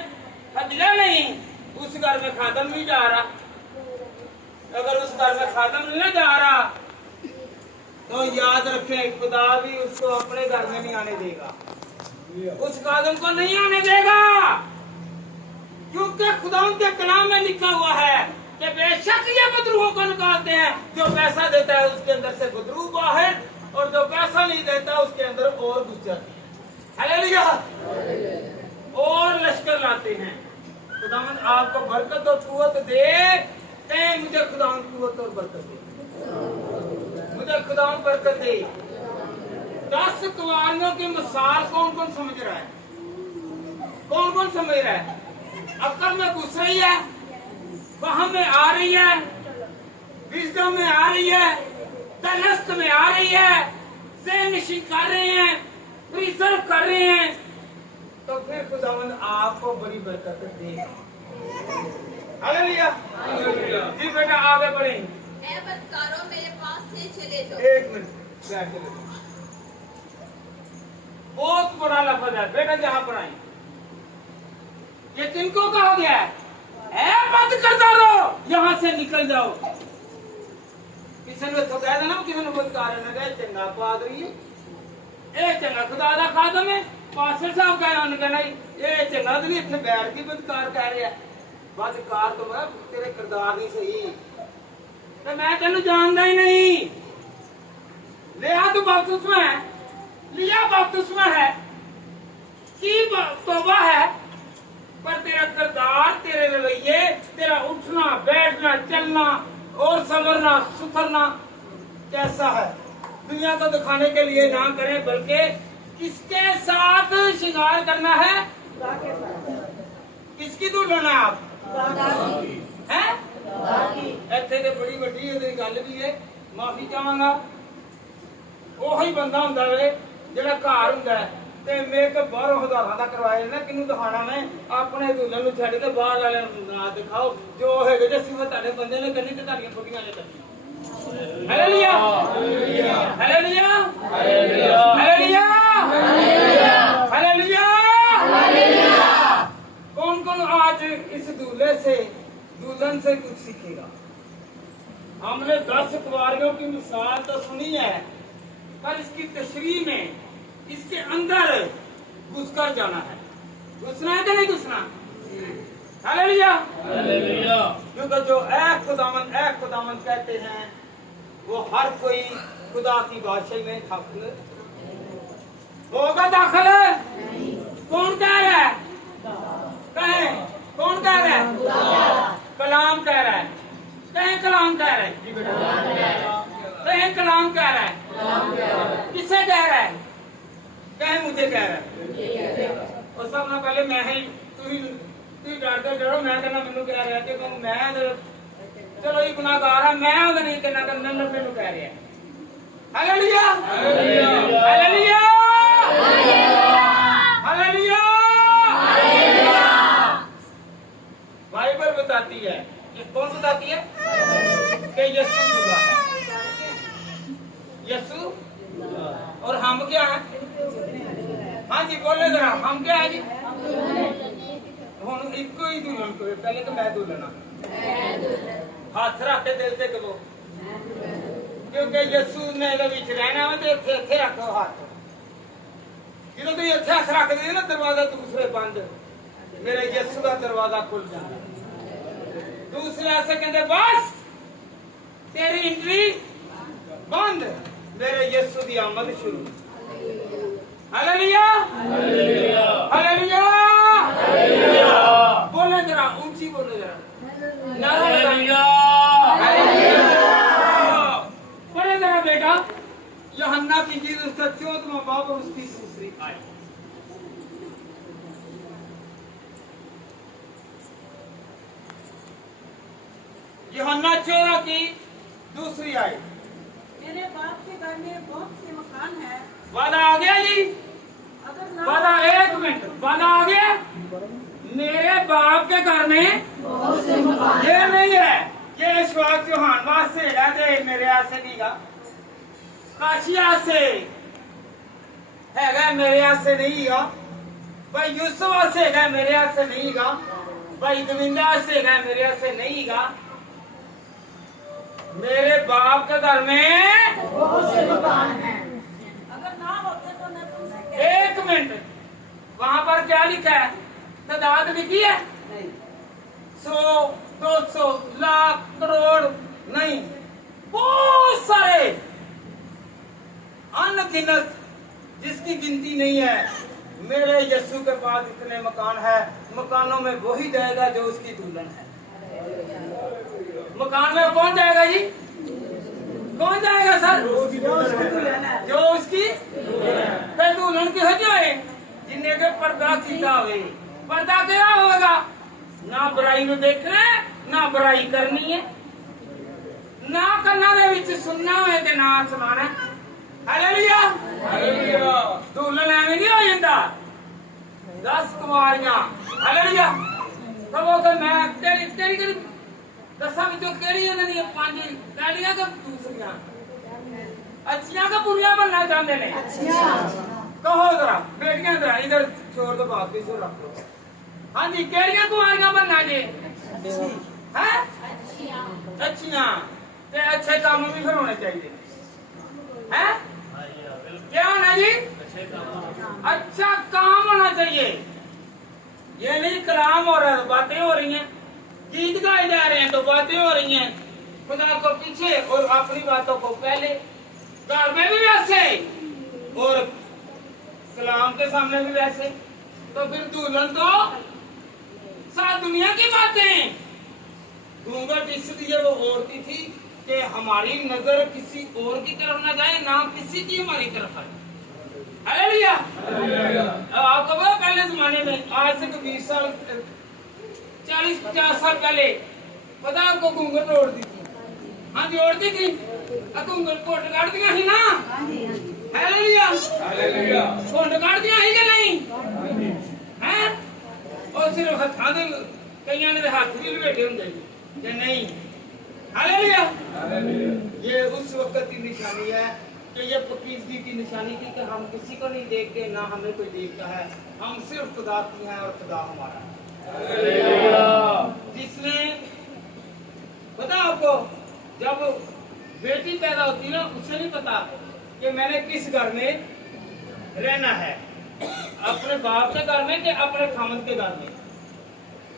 हजला नहीं उस घर में खादम नहीं जा रहा। अगर उस घर में खादम नहीं जा रहा तो याद रखें खुदा भी उसको अपने घर में नहीं आने देगा, उस खादम को नहीं आने देगा। क्योंकि खुदा के कलाम में लिखा हुआ है कि बेशक ये बदरूहों को निकालते हैं, जो पैसा देता है उसके अंदर से बदरू बाहर, और जो पैसा नहीं देता उसके अंदर और घुस जाती है। हालेलुया। और लश्कर लाते हैं। खुदावंद आपको बरकत और कुव्वत दे। मुझे खुदावंद कुव्वत और बरकत दे, मुझे खुदावंद बरकत दे। 10 कुंवारियों की मिसाल कौन कौन समझ रहा है? कौन कौन समझ रहा है? अक्ल में घुस रही है, फहम में आ रही है, विजडम में आ रही है, दलस्त में आ रही है, ज़हन नशीं कर रहे हैं। प्रिजर्व कर रहे हैं, तो फिर खुदावंद आपको बड़ी बरकत देगा। हालेलुया। जी बेटा आगे बढ़े। ए बदकारों, मेरे पास से चले जाओ। एक मिनट बैठ के ले। बहुत बड़ा लफ्ज है बेटा, जहां पर आए ये किनको कहा गया है? ऐ बदकरता रहो, यहां से निकल जाओ। किसी ने तो कह देना, किसी ने बदकार ने कहा चंगा पादरी है, ए चंगा खुदा दा खादम है। पास्टर साहब कह उन्होंने कहना ये चंगा तो नहीं, इतने बैठ के बदकार कह रहा है। बदकार तो मैं तेरे किरदार नहीं सही, तो मैं तेन जानता ही नहीं। लिया तू बपतिस्मा है, लिया बपतिस्मा है, की तौबा है, पर तेरा किरदार, तेरे रवैये, तेरा उठना बैठना चलना और संवरना सुथरना कैसा है? दुनिया को दिखाने के लिए ना करें, बल्कि किसके साथ श्रृंगार करना है? किसकी दुल्हन है आप? हैं? ਇੱਥੇ ਤੇ ਬੜੀ ਵੱਡੀ ਇਹਦੀ ਗੱਲ ਵੀ ਹੈ, ਮਾਫੀ ਚਾਹਾਂਗਾ। ਉਹੀ ਬੰਦਾ ਹੁੰਦਾ ਵੇ ਜਿਹੜਾ ਘਰ ਹੁੰਦਾ ਤੇ ਮੇਕਅਪ ਬਾਹਰੋਂ ਹਜ਼ਾਰਾਂ ਦਾ ਕਰਵਾਏ ਨਾ, ਕਿਹਨੂੰ ਦਿਖਾਣਾ ਮੈਂ? ਆਪਣੇ ਦੁਲਹਨ ਨੂੰ ਛੱਡ ਕੇ ਬਾਹਰ ਵਾਲਿਆਂ ਨੂੰ ਨਾ ਦਿਖਾਓ। ਜੋ ਹੈਗੇ ਜੇ ਸਿਫਤ ਤੁਹਾਡੇ ਬੰਦੇ ਨੇ ਕਰਨੀ ਤੇ ਤੁਹਾਡੀਆਂ ਛੋਟੀਆਂ ਨੇ ਕਰਨੀ। Hallelujah, hallelujah, hallelujah, hallelujah, hallelujah. कौन कौन आज इस दूल्हे से, दुल्हन से कुछ सीखेगा? हमने 10 कुंवारियों की मिसाल तो सुनी है, पर इसकी तशरीह में इसके अंदर घुसकर जाना है। घुसना है कि नहीं घुसना? Hallelujah, hallelujah. क्योंकि जो ऐ खुदावंद कहते हैं वो हर कोई खुदा की बादशाही में दाखिल होगा। दाखिल कौन कह रहा है? कहें कौन कह रहा है? कलाम कह रहा है। कहें कलाम कह रहा है। कहें कलाम कह रहा है। किससे कह रहा है? कहें मुझे कह रहा है। और सब ना पहले मैं ही तू डरते डरो, मैं कहना मैनू कह रहा है कि मैं चलो ये गुनाहगार है, मैं ਉਹਦਾ नहीं कहना कि मैनू मैनू कह रहा है। Hallelujah, hallelujah, hallelujah, hallelujah, hallelujah. Bible बताती है, ये कौन बताती है? कि यीशु खुदा है। यीशु और हम क्या है? हाँ जी बोले जरा, हम क्या है जी? ਹੁਣ ਇੱਕੋ ਹੀ ਦੁਲਹਨ ਕੋਲ, ਪਹਿਲੇ ਤਾਂ ਮੈਂ ਦੁਲਹਨ ਹੱਥ ਰੱਖ ਕੇ ਦਿਲ ਤੇ ਕਹੋ, ਕਿਉਂਕਿ ਯਿਸੂ ਨੇ ਇਹਦੇ ਵਿੱਚ ਰਹਿਣਾ ਵਾ, ਤੇ ਇੱਥੇ ਇੱਥੇ ਰੱਖੋ ਹੱਥ। ਜਦੋਂ ਤੁਸੀਂ ਇੱਥੇ ਹੱਥ ਰੱਖਦੇ ਨਾ, ਦਰਵਾਜ਼ਾ ਦੂਸਰੇ ਬੰਦ, ਮੇਰੇ ਯਿਸੂ ਦਾ ਦਰਵਾਜ਼ਾ ਖੁੱਲ ਜਾਂਦਾ। ਦੂਸਰੇ ਐਸੇ ਕਹਿੰਦੇ ਬਸ ਤੇਰੀ ਐਂਟਰੀ ਬੰਦ, ਮੇਰੇ ਯਿਸੂ ਦੀ ਆਮਦ ਸ਼ੁਰੂ। Hallelujah, hallelujah, hallelujah, hallelujah. बोले जरा ऊंची बोले जरा, हालेलुया, हालेलुया। पढ़े जरा बेटा, यूहन्ना की इंजील उसका 14वां बाब और उसकी दूसरी आयत। यूहन्ना 14 की दूसरी आयत। मेरे बाप के घर में बहुत से मकान है। वादा आ गया जी? अगर ना वादा, एक मिनट, वादा आ गया? मेरे बाप के घर में ये नहीं है, ये विश्वास यूहन्ना वास्ते है, ते मेरे आसे नहीं गा। काशिया से है, मेरे आसे नहीं गा। भाई यूसुफ आसे है, मेरे आसे नहीं गा। भाई गोविंदा से है, मेरे आसे नहीं गा। मेरे बाप के घर में बहुत से मकान हैं। अगर ना होते तो मैं तुमसे एक मिनट, वहां पर क्या लिखा है? तादाद लिखी है? 100, 200, लाख, करोड़ नहीं, बहुत सारे अनगिनत, जिसकी गिनती नहीं है। मेरे यीशु के पास इतने मकान है, मकानों में वही जाएगा जो उसकी दुल्हन है। मकान में कौन जाएगा जी? कौन जाएगा सर? जो उसकी दुल्हन की हो जाए, जिन्हें के पर्दा किया हुए। पर्दा क्या होगा? ना बुराई में देखना है, ना बुराई करनी है, ना कन्ना दे विच सुनना है ते ना सुनाना। हालेलुया हालेलुया दुल्हन एवं नहीं हो जाता 10 कुमारियां हालेलुया तो वो कह मैं तेरी तेरी तेरी 10 ਵਿੱਚੋਂ ਕਿਹੜੀ ਇਹਨਾਂ ਦੀਆਂ 5 ਪਹਿਲੀਆਂ ਕਿ ਦੂਸਰੀਆਂ अच्छियां का बुरियां बनना चाहते ने कहो जरा बेटियां जरा इधर छोड़ दो बात पीछे रख लो हाँ जी केड़ियां कुमारियां बनना जी हैं अच्छियां ते अच्छे काम भी फिर होने चाहिए हैं क्या होना जी अच्छा काम होना चाहिए ये नहीं कलाम हो रहा बातें हो रही हैं गीत गाए जा रहे हैं तो बातें हो रही हैं खुदा को पीछे और अपनी बातों को पहले घर में भी वैसे और कलाम के सामने भी वैसे तो फिर दुल्हन तो सारी दुनिया की बातें घूंघट इसलिए वो ओढ़ती थी कि हमारी नजर किसी और की तरफ ना जाए ना किसी की हमारी तरफ आए हालेलुया आपको पता पहले जमाने में आज से 20 साल 40-50 साल पहले पता आपको घूंघट ओढ़ती थी हाँ जी ओढ़ती थी घूंघट कोट काट दिया ही ना हालेलुया हालेलुया कोट काट दिया ही कि नहीं हैं और सिर्फ हत्थां दे कईयां ने हाथ भी लपेटे हुंदे कि नहीं हालेलुया हालेलुया ये उस वक्त की निशानी है कि ये पकीज़गी की निशानी थी कि हम किसी को नहीं देखते ना हमें कोई देखता है हम सिर्फ खुदा की हैं और खुदा हमारा है हालेलुया जिसने पता आपको जब बेटी पैदा होती ना उसे नहीं पता कि मैंने किस घर में रहना है अपने बाप के घर में कि अपने खामद के घर में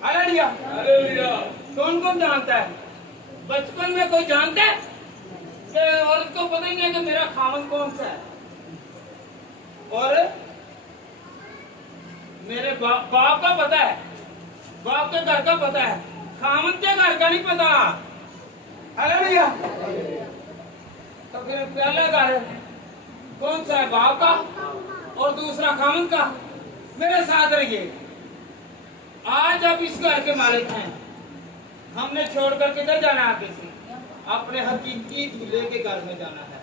हालेलुया हालेलुया कौन कौन जानता है बचपन में कोई जानता है कि औरत को पता ही नहीं कि मेरा खामद कौन सा है और मेरे बाप का पता है बाप के घर का पता है खामद के घर का नहीं पता हालेलुया तो फिर पहला घर कौन सा है बाप का और दूसरा खामद का मेरे साथ रहिए आज आप इस घर के मालिक हैं हमने छोड़कर किधर जाना है आगे से अपने हकीकी दूल्हे के घर में जाना है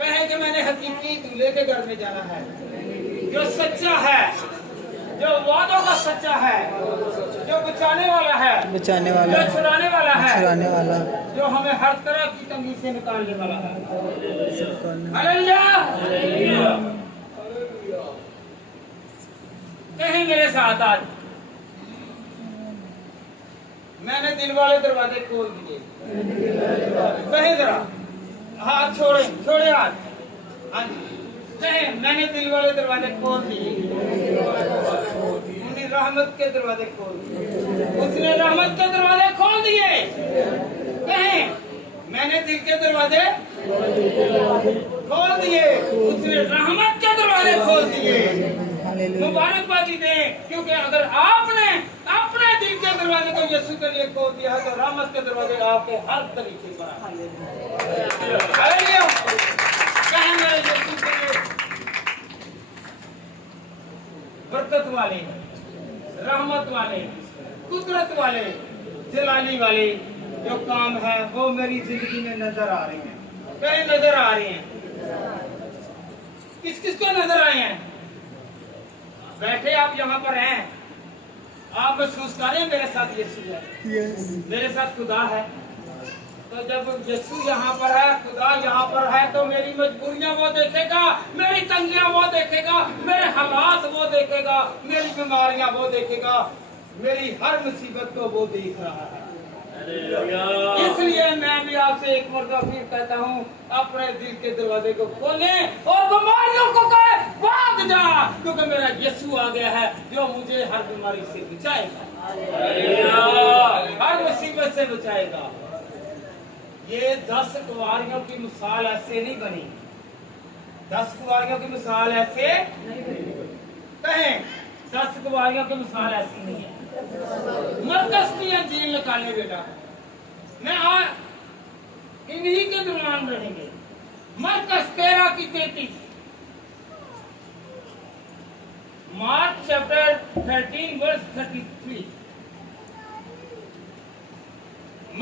कहे कि मैंने हकीकी दूल्हे के घर में जाना है जो सच्चा है जो वादों का सच्चा है जो बचाने वाला है जो छुड़ाने वाला है जो हमें हर तरह की तंगी से निकालने वाला है हालेलुया कहें मेरे साथ आज मैंने दिल वाले दरवाजे खोल दिए कहें जरा हाथ छोड़े हाथ हाँ जी कहें मैंने दिल वाले दरवाजे खोल दिए उन्हें रहमत के दरवाजे खोल दिए उसने रहमत के दरवाजे खोल दिए कहें मैंने दिल के दरवाजे खोल दिए उसने रहमत के दरवाजे खोल दिए मुबारकबादी दें क्योंकि अगर आपने अपने दिल के दरवाजे को यीशु के लिए खोल दिया है तो रहमत के दरवाजे आपके हर तरीके पर हालेलुया कहें मेरे यीशु के लिए बरकत वाले रहमत वाले कुदरत वाले जलाली वाले जो काम है वो मेरी जिंदगी में नजर आ रहे हैं कहीं नजर आ रहे हैं किस किस को नजर आए हैं बैठे आप यहाँ पर हैं आप महसूस करें मेरे साथ यीशु है मेरे साथ खुदा है तो जब यीशु यहाँ पर है खुदा यहाँ पर है तो मेरी मजबूरियां वो देखेगा मेरी तंगियां वो देखेगा मेरे हालात वो देखेगा मेरी बीमारियां वो देखेगा मेरी हर मुसीबत को वो देख रहा है इसलिए मैं भी आपसे एक मरतबा फिर कहता हूँ अपने दिल के दरवाजे को खोलें और बीमारियों को कहे भाग जा क्योंकि मेरा यीशु आ गया है जो मुझे हर बीमारी से बचाएगा हर मुसीबत से बचाएगा ये 10 कुंवारियों की मिसाल ऐसे नहीं बनी 10 कुंवारियों की मिसाल ऐसे कहें 10 कुंवारियों की मिसाल ऐसी नहीं है मरकज की अंजील निकाले बेटा मैं इन्हीं के दरमियान रहेंगे मरकज 13 की 33 मार्क चैप्टर 13 वर्स 33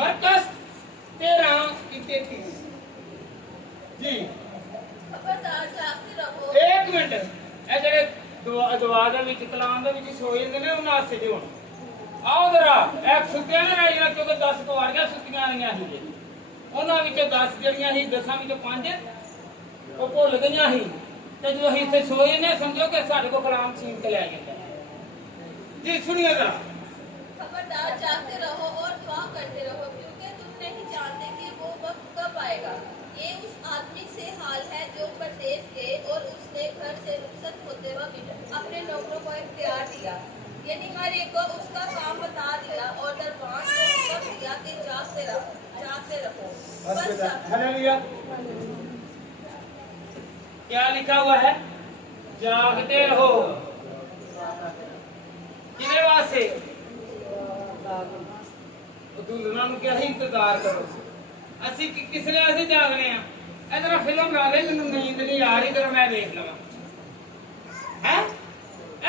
मरकज 13 की 33 जी खबरदार जागते रहो। एक मिनट ਇਹ ਜਿਹੜੇ ਦੁਆ ਦੇ ਵਿੱਚ ਕਲਾਮ ਦੇ ਵਿੱਚ ਸੋ ਜਾਂਦੇ ਨੇ ਉਹਨਾਂ ਆਸੇ ਦੇ ਹੁਣ ਆਓ ਜਰਾ ਇੱਕ ਸੁੱਤਿਆਂ ਨੇ ਰਾਜਾ ਕਿਉਂਕਿ 10 ਤੋਂ ਆ ਗਿਆ ਸੁੱਤੀਆਂ ਆਈਆਂ ਸੀ ਜੀ ਉਹਨਾਂ ਵਿੱਚੋਂ 10 ਜਿਹੜੀਆਂ ਸੀ 10 ਵਿੱਚੋਂ 5 ਉਹ ਭੁੱਲ ਗਈਆਂ ਸੀ ਤੇ ਜਦੋਂ ਅਸੀਂ ਇੱਥੇ ਸੋਏ ਨੇ ਸਮਝੋ ਕਿ ਸਾਡੇ ਕੋਲ ਕਲਾਮ ਛੀਨ ਕੇ ਲੈ ਗਿਆ जी सुनिए जरा खबरदार जागते रहो और दुआ करते रहो क्योंकि तुम नहीं जानते कि वो वक्त कब आएगा। ये उस आदमी से हाल है जो परदेश गए और उसने घर से रुखसत होते वक्त अपने नौकरों को इख्तियार दिया, यानी हर एक को उसका काम बता दिया और दरबान को हुक्म दिया कि जागते रहो। बस हालेलुया। क्या लिखा हुआ है? जागते रहो। किने वास्ते दुल्हना ਨੂੰ ਕਿਹਾ ਇੰਤਜ਼ਾਰ ਕਰੋ ਅਸੀਂ ਕਿਸ ਲਈ ਅਸੀਂ ਜਾਗਨੇ ਆ ਇਧਰ ਫਿਲਮ ਲਾ ਦੇ ਮੈਨੂੰ ਨੀਂਦ ਨਹੀਂ ਆ ਰਹੀ ਜਰਾ ਮੈਂ ਦੇਖ ਲਵਾਂ ਹੈ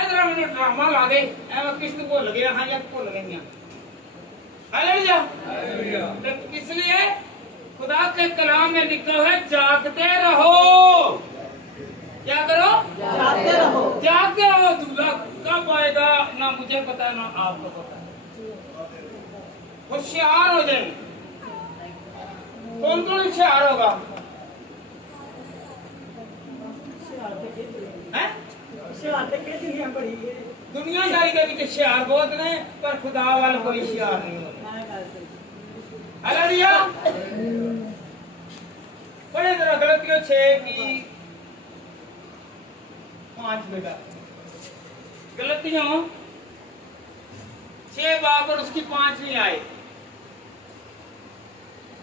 ਇਧਰ ਮੈਨੂੰ ਡਰਾਮਾ ਲਾ ਦੇ ਐਵੇਂ ਕਿਸ਼ਤ ਭੁੱਲ ਗਿਆ ਹਾਂ ਜਾਂ ਭੁੱਲ ਗਈਆਂ हालेलुया तो किस लिए खुदा के कलाम में लिखा है जागते रहो क्या करो जागते रहो दूल्हा कब आएगा ना मुझे पता है ना आपको पता है होशियार हो जाए कौन कौन होशियार होगा दुनियादारी के भी होशियार बहुत ने पर खुदा वाला कोई होशियार नहीं होता हालेलुया पढ़े जरा गलतियों 6 की 5 बेटा गलतियों 6 बाप और उसकी 5 नहीं आए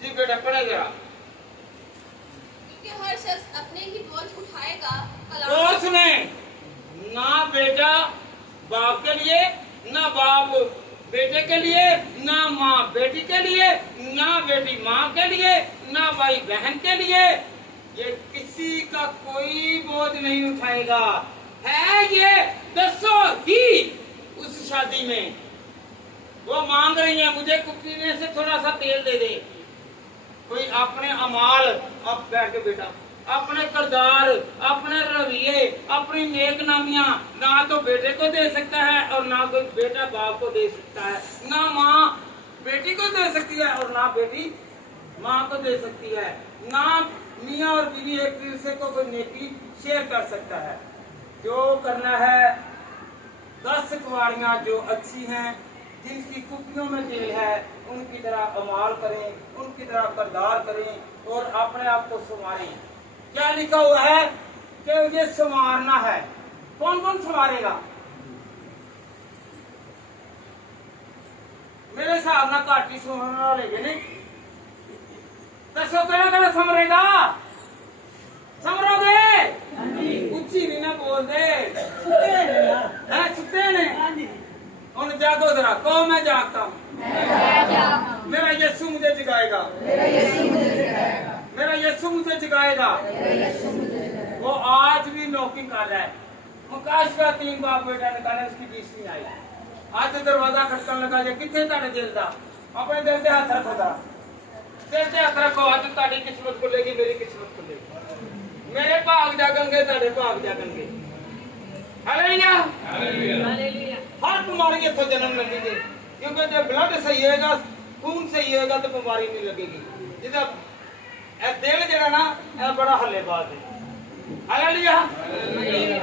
जी बेटा पढ़े जरा क्योंकि हर शख्स अपने ही बोझ उठाएगा। तो सुने ना बेटा बाप के लिए ना बाप बेटे के लिए ना माँ बेटी के लिए ना बेटी माँ के लिए ना भाई बहन के लिए ये किसी का कोई बोझ नहीं उठाएगा है ये 10 ही उस शादी में वो मांग रही है मुझे कुपीने से थोड़ा सा तेल दे दे कोई अपने अमाल अब बैठ के बेटा अपने किरदार अपने रवैये अपनी नेकनामियां ना तो बेटे को दे सकता है और ना कोई बेटा बाप को दे सकता है ना माँ बेटी को दे सकती है और ना बेटी माँ को दे सकती है ना मियाँ और बीवी एक दूसरे को कोई नेकी शेयर कर सकता है जो करना है 10 कुंवारियां जो अच्छी हैं जिनकी कुपियों में जेल है उनकी तरह अमाल करें उनकी तरह किरदार करें और अपने आप को संवारें क्या लिखा हुआ है कि ये संवारना है कौन कौन संवारेगा मेरे हिसाब ना घट ही संवारने वाले ने दसो केड़ा केड़ा संवरेगा संवरोगे उच्ची भी ना बोल दे सुते ने उन जागो जरा कहो मैं जागता हूँ मेरा यीशु मुझे जगाएगा मेरा यीशु मुझे जगाएगा वो आज भी नौकरी कर रहा है मुकाश का 3 बाप बेटा निकाले उसकी 20 नहीं आई आज दरवाजा खटकन लगा जे किथे ताड़े दिल दा अपने दिल ते हाथ रखो दा दिल ते हाथ रखो आज ताड़ी किस्मत खुलेगी मेरी किस्मत खुलेगी मेरे भाग जागेंगे ताड़े भाग जागेंगे हालेलुया हालेलुया हर बीमारी इत्थों जन्म लगेगी क्योंकि जब ब्लड सही होएगा खून सही होएगा तो बीमारी नहीं लगेगी जिदा दिल जरा ना बड़ा हल्लेबाज है हालेलुया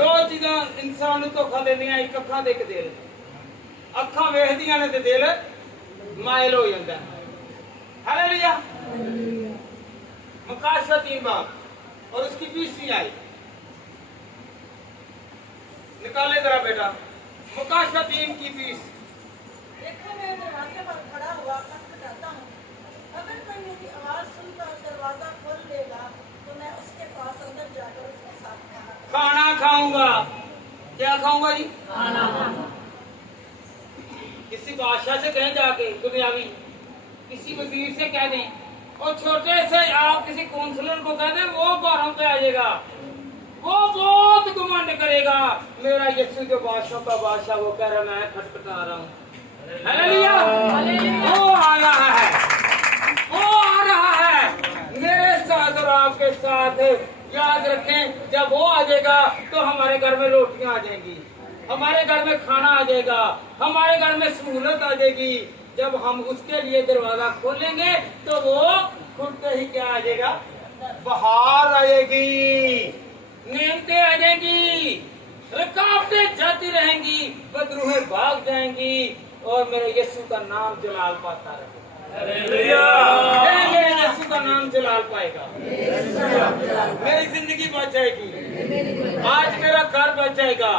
2 चीज़ां इंसान को धोखा देंदियां एक अखां ते एक दिल अखां वेखदियां ने ते दिल मायल हो जाता है हालेलुया मुकाशा 3 बाप और उसकी 20 नहीं आई निकाले जरा बेटा मुकाशा 3 की 20 देखो मैं दरवाजे पर खड़ा हुआ खटखटाता हूँ अगर कोई मेरी आवाज सुनकर दरवाजा खोल लेगा तो मैं उसके पास अंदर जाकर उसके साथ खाना खाऊंगा क्या खाऊंगा जी खाना किसी बादशाह से कहें जाके दुनियावी किसी वजीर से कह दें और छोटे से आप किसी काउंसलर को कह दें वो बारों पे आ जाएगा वो बहुत घमंड करेगा मेरा यीशु जो बादशाह का बादशाह वो कह रहा मैं खटखटा रहा हूँ हालेलुया वो आ रहा है वो आ रहा है मेरे साथ और आपके साथ याद रखें, जब वो आ जाएगा तो हमारे घर में रोटियां आ जाएंगी, हमारे घर में खाना आ जाएगा, हमारे घर में सहूलत आ जाएगी। जब हम उसके लिए दरवाजा खोलेंगे तो वो खुलते ही क्या आ जाएगा, बहार आएगी, नेमतें आ जाएंगी, रुकावटें जाती रहेंगी, बदरूहें भाग जाएंगी और मेरे यीशु का नाम जलाल पाता रहेगा। मेरे यीशु का नाम जलाल पाएगा, मेरी जिंदगी बच जाएगी, आज मेरा घर बच जाएगा,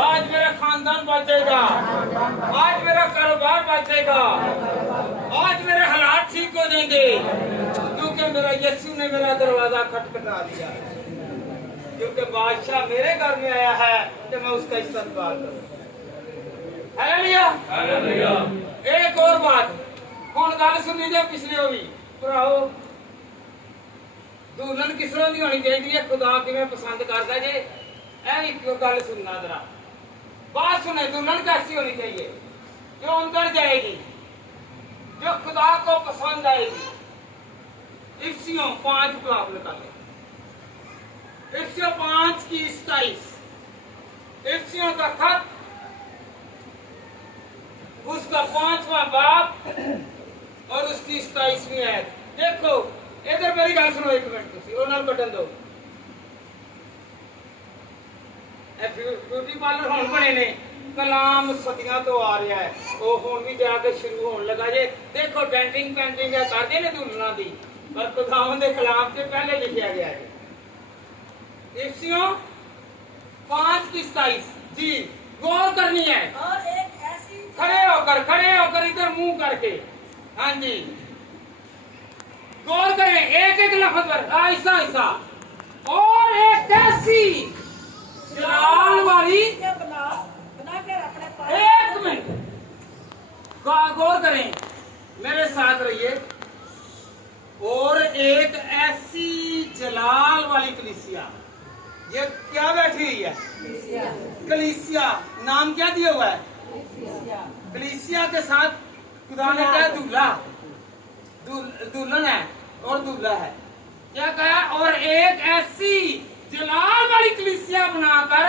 आज मेरा खानदान बच जाएगा, आज मेरा कारोबार बच जाएगा, आज मेरे हालात ठीक हो जाएंगे, क्योंकि मेरा यीशु ने मेरा दरवाजा खटखटा दिया, क्योंकि बादशाह मेरे घर में आया है तो मैं उसका इस्तेमाल करूं। हालेलुया। एक और बात ਹੁਣ ਗੱਲ ਸੁਣੀ ਜੇ ਪਿਛਲੀ ਹੋਈ ਭਰਾਓ, ਦੁਲਹਨ ਕਿਸ ਤਰ੍ਹਾਂ ਦੀ ਹੋਣੀ ਚਾਹੀਦੀ ਹੈ, ਖੁਦਾ ਕਿਵੇਂ ਪਸੰਦ ਕਰਦਾ ਜੇ, ਇਹ ਵੀ ਕਿਉਂ ਗੱਲ ਸੁਣਨਾ जरा बात सुने। दुल्हन कैसी होनी चाहिए, जो अंदर जाएगी, जो खुदा को पसंद आएगी। इफ्सियों 5 क्लास निकाले, इफ्सियों 5 की 27, इफ्सियों का खत उसका 5वां बाब और उसकी 27वीं आयत। देखो इधर मेरी गल सुनो एक मिनट, तुसी ओ नाल बटन दो। ब्यूटी पार्लर हुण बने ने, कलाम सदियां तो आ रहा है, वो हुण भी जाके शुरू होने लगा जे। देखो डेंटिंग पेंटिंग करदे ने दुल्हनां दी, पर खुदावंद दे कलाम से पहले लिखा गया है। इफ्सियों 5 की 27 जी, गौर करनी है। और एक ऐसी खड़े होकर इधर मुंह करके, हाँ जी, गौर करें एक एक लफ्ज पर, ऐसा ऐसा। और एक ऐसी जलाल वाली, बना के अपने पास। एक मिनट गौर करें, मेरे साथ रहिए। और एक ऐसी जलाल वाली कलीसिया, ये क्या बैठी हुई है, कलीसिया। नाम क्या दिया हुआ है, कलीसिया के साथ खुदा ने क्या, दूल्हा, दुल्हन है और दूल्हा है। क्या कहा, और एक ऐसी जलाल वाली कलीसिया बनाकर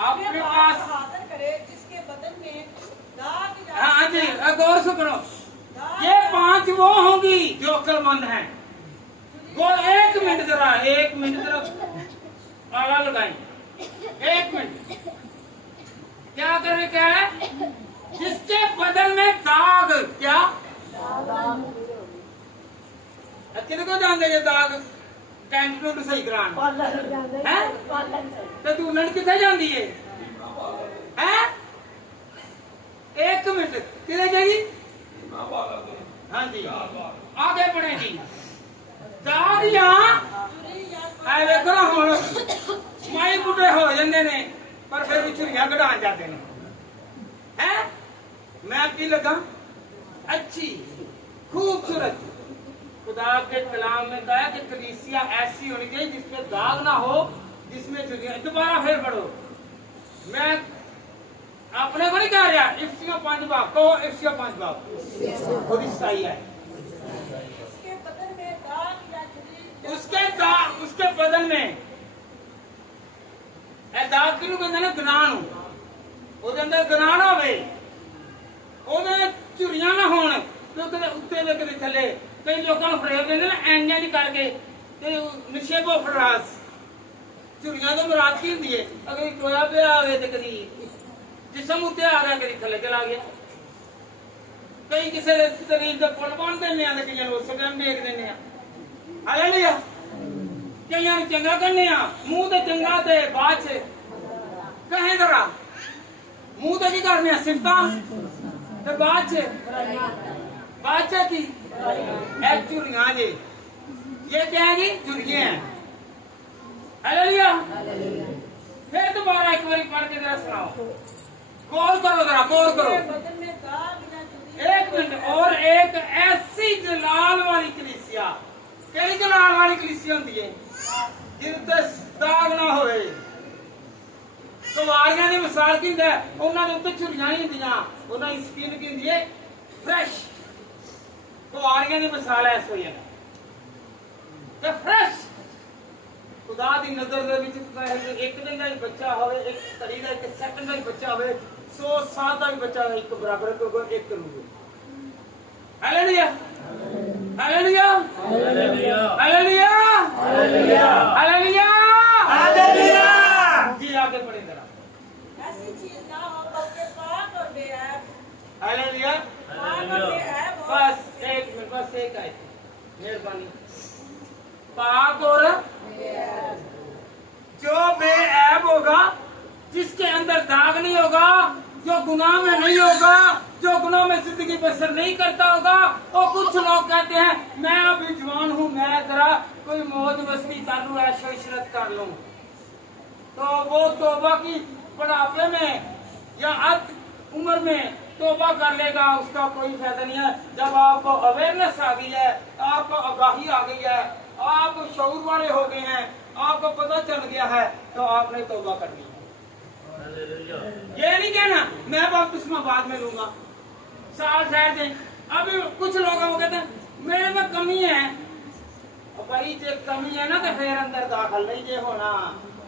अपने पास हासिल करे जिसके बदन में दाग या हाँ जी, गौर से करो, ये 5 वो होंगी जो अक्लमंद हैं। वो एक मिनट जरा आला लगाएं, 1 मिनट। क्या करे, क्या है, जिसके बदन में दाग, क्या कितने को जानते ये दाग, टेंट टूट सही करान है, तो दुल्हन कितने जाती है, हैं? 1 मिनट कितने जाएगी, हाँ जी, आगे बढ़े जी। दाग यहाँ आए देखो ना, हुण माई बुढ़े हो जाते ने, पर फिर भी छुरियां कढ़ान जाते हैं, हैं? मैं की लगा, अच्छी खूबसूरत। खुदा के कलाम में कहा कि कलीसिया ऐसी होनी चाहिए जिसमें दाग ना हो, जिसमें छुरियां। दोबारा फिर पढ़ो, मैं अपने को नहीं कह रहा, इफ्सियों 5 बाब को, इफ्सियों 5 बाब खुद ईसाई है। उसके बदन में दाग या झुर्री, उसके बदन में दाग किनू कहते ने, गनाह नूं, ਉਹਦੇ ਅੰਦਰ ਗਨਾਹ ਨਾ ਹੋਵੇ, ਉਹਦੇ ਝੁਰੀਆਂ ਨਾ ਹੋਣ, ਤੇ ਕਦੇ ਉੱਤੇ ਦੇ ਕਦੇ ਥੱਲੇ। ਕਈ ਲੋਕਾਂ ਨੂੰ ਫਰੇਮ ਦਿੰਦੇ ਨੇ ਐਂਗਲ ਹੀ ਕਰਕੇ, ਤੇ ਨਸ਼ੇਬੋ ਫਰਾਸ। ਝੁਰੀਆਂ ਤੋਂ ਮੁਰਾਦ ਕੀ ਹੁੰਦੀ ਹੈ, ਅਗਰ ਟੋਇਆ ਪਿਆ ਹੋਵੇ ਤੇ ਕਦੀ ਜਿਸਮ ਉੱਤੇ ਆ ਗਿਆ, ਕਦੀ ਥੱਲੇ ਚਲਾ ਗਿਆ। ਕਈ ਕਿਸੇ ਦੇ ਸਰੀਰ ਦੇ ਪੁੱਲ ਬੰਨ ਦਿੰਦੇ ਆ, ਤੇ ਕਈਆਂ ਨੂੰ ਉਸੇ ਟਾਈਮ ਦੇਖ ਦਿੰਦੇ ਆ। ਹਾਲੇਲੂਇਆ। ਕਈਆਂ ਨੂੰ ਚੰਗਾ ਕਹਿੰਦੇ ਆ, ਮੂੰਹ ਤੇ ਚੰਗਾ ਤੇ ਬਾਅਦ ਚ ਕਹੇ ਜਰਾ मुंह तो की करने सिफता, तो बाद की चुरियां जी, ये क्या है जी, चुरियां हैं। हालेलुया। फिर दोबारा एक बार पढ़ के जरा सुनाओ, गौर करो जरा, गौर करो, बदन में दाग या झुर्री। 1 मिनट। और एक ऐसी जलाल वाली कलीसिया, केड़ी जलाल वाली कलीसिया होती है, जिनते दाग ना होए। कुवारियां दी मिसाल की है, उन्हां दे उत्ते छुरियां नहीं हुंदियां, उन्हां दी स्किन की हुंदी है फ्रेश। कुवारियां दी मिसाल ऐसी होई है, ते फ्रेश खुदा दी नजर दे विच एक दिन का ही बच्चा होवे, एक घड़ी का, एक सेकंड का ही बच्चा होवे, 100 साल का भी बच्चा एक बराबर को एक करूंगे। Hallelujah hallelujah hallelujah hallelujah hallelujah hallelujah. जी आगे पढ़े जरा। ऐसी चीज ना हो बल्कि पाक और बेऐब। हालेलुया। पाक और बेऐब हो। बस एक मिनट, बस एक आयत, मेहरबानी। पाक और जो बेऐब होगा, जिसके अंदर दाग नहीं होगा, जो गुनाह में नहीं होगा, जो गुनाह में जिंदगी बसर नहीं करता होगा, वो कुछ लोग कहते हैं मैं अभी जवान हूँ, मैं जरा कोई मौज मस्ती कर लूँ, ऐशो इशरत कर लूँ, तो वो तौबा की बुढ़ापे में या अध उम्र में तौबा कर लेगा, उसका कोई फायदा नहीं है। जब आपको अवेयरनेस आ गई है, आपको आगाही आ गई है, आप शऊर वाले हो गए हैं, आपको पता चल गया है, तो आपने तौबा करनी है। ये नहीं कहना मैं बपतिस्मा बाद में लूंगा, साल ठहर दें। अभी कुछ लोग वो कहते हैं मेरे में कमी है, और भाई जो कमी है ना तो फिर अंदर दाखिल नहीं ये होना,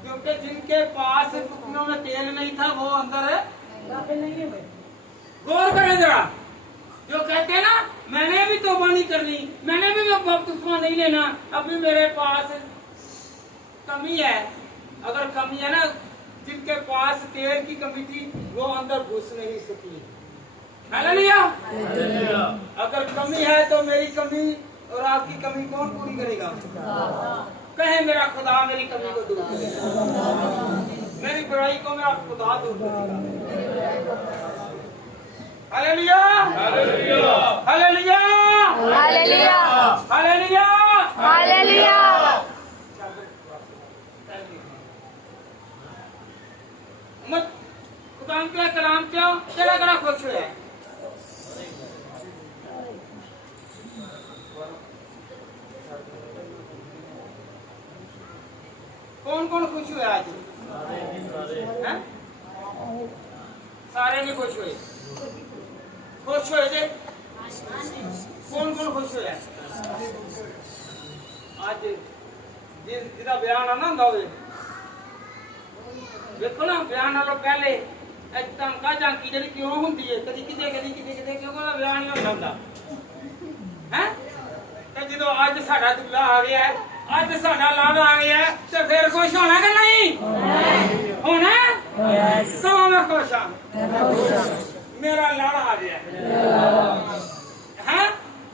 क्योंकि जिनके पास टुकड़ों में तेल नहीं था वो अंदर दाखिल नहीं हुए। गौर करें जरा। जो कहते हैं ना मैंने भी तौबा नहीं करनी, मैंने भी बपतिस्मा नहीं लेना, अभी मेरे पास कमी है। अगर कमी है ना, जिनके पास तेल की कमी थी वो अंदर घुस नहीं सकी। हालेलुया। अगर कमी है तो मेरी कमी और आपकी कमी कौन पूरी करेगा? कहे मेरा खुदा मेरी कमी को दूर करेगा, मेरी बुराई को मेरा खुदा दूर करेगा। Hallelujah hallelujah hallelujah hallelujah hallelujah hallelujah. मत खुदा के कलाम क्यों केड़ा केड़ा खुश होया? कौन कौन खुश हुआ आज? हैं? सारे नहीं खुश हुए, खुश हुए जे कौन कौन खुश हुआ आज? जिदा बयान ना होंदा होवे, देखो ना बयान नालों पहले धमका झांकी जी क्यों होंगी है, कभी किते क्यों बयान नहीं होता है। जो अज साडा दूल्हा आ गया है, अज साडा लाड़ा आ गया है, तो फिर खुश होना कि नहीं होना? तो मैं खुश हाँ, मेरा लाड़ा आ गया है,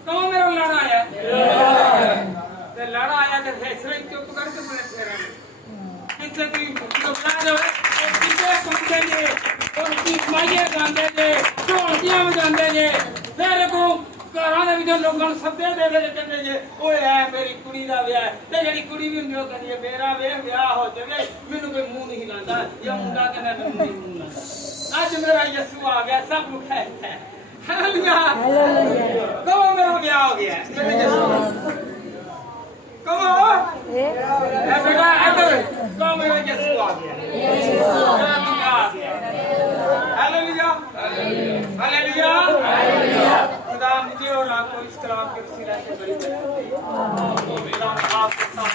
तो मेरा लाड़ा आया, लाड़ा आया तो फैसले चुप करके मैंने फेरा लोगों सद्दे दे कहते जे ओए है मेरी कुड़ी का ब्याह, ते जेड़ी कुड़ी भी होंदी कहती है मेरा ब्याह हो जाए, मैनू कोई मुंह नहीं लाता, या मुंडा कहना मैनू नहीं मुंह लाता। अज मेरा यसू आ गया, सब खैर है। हालेलुया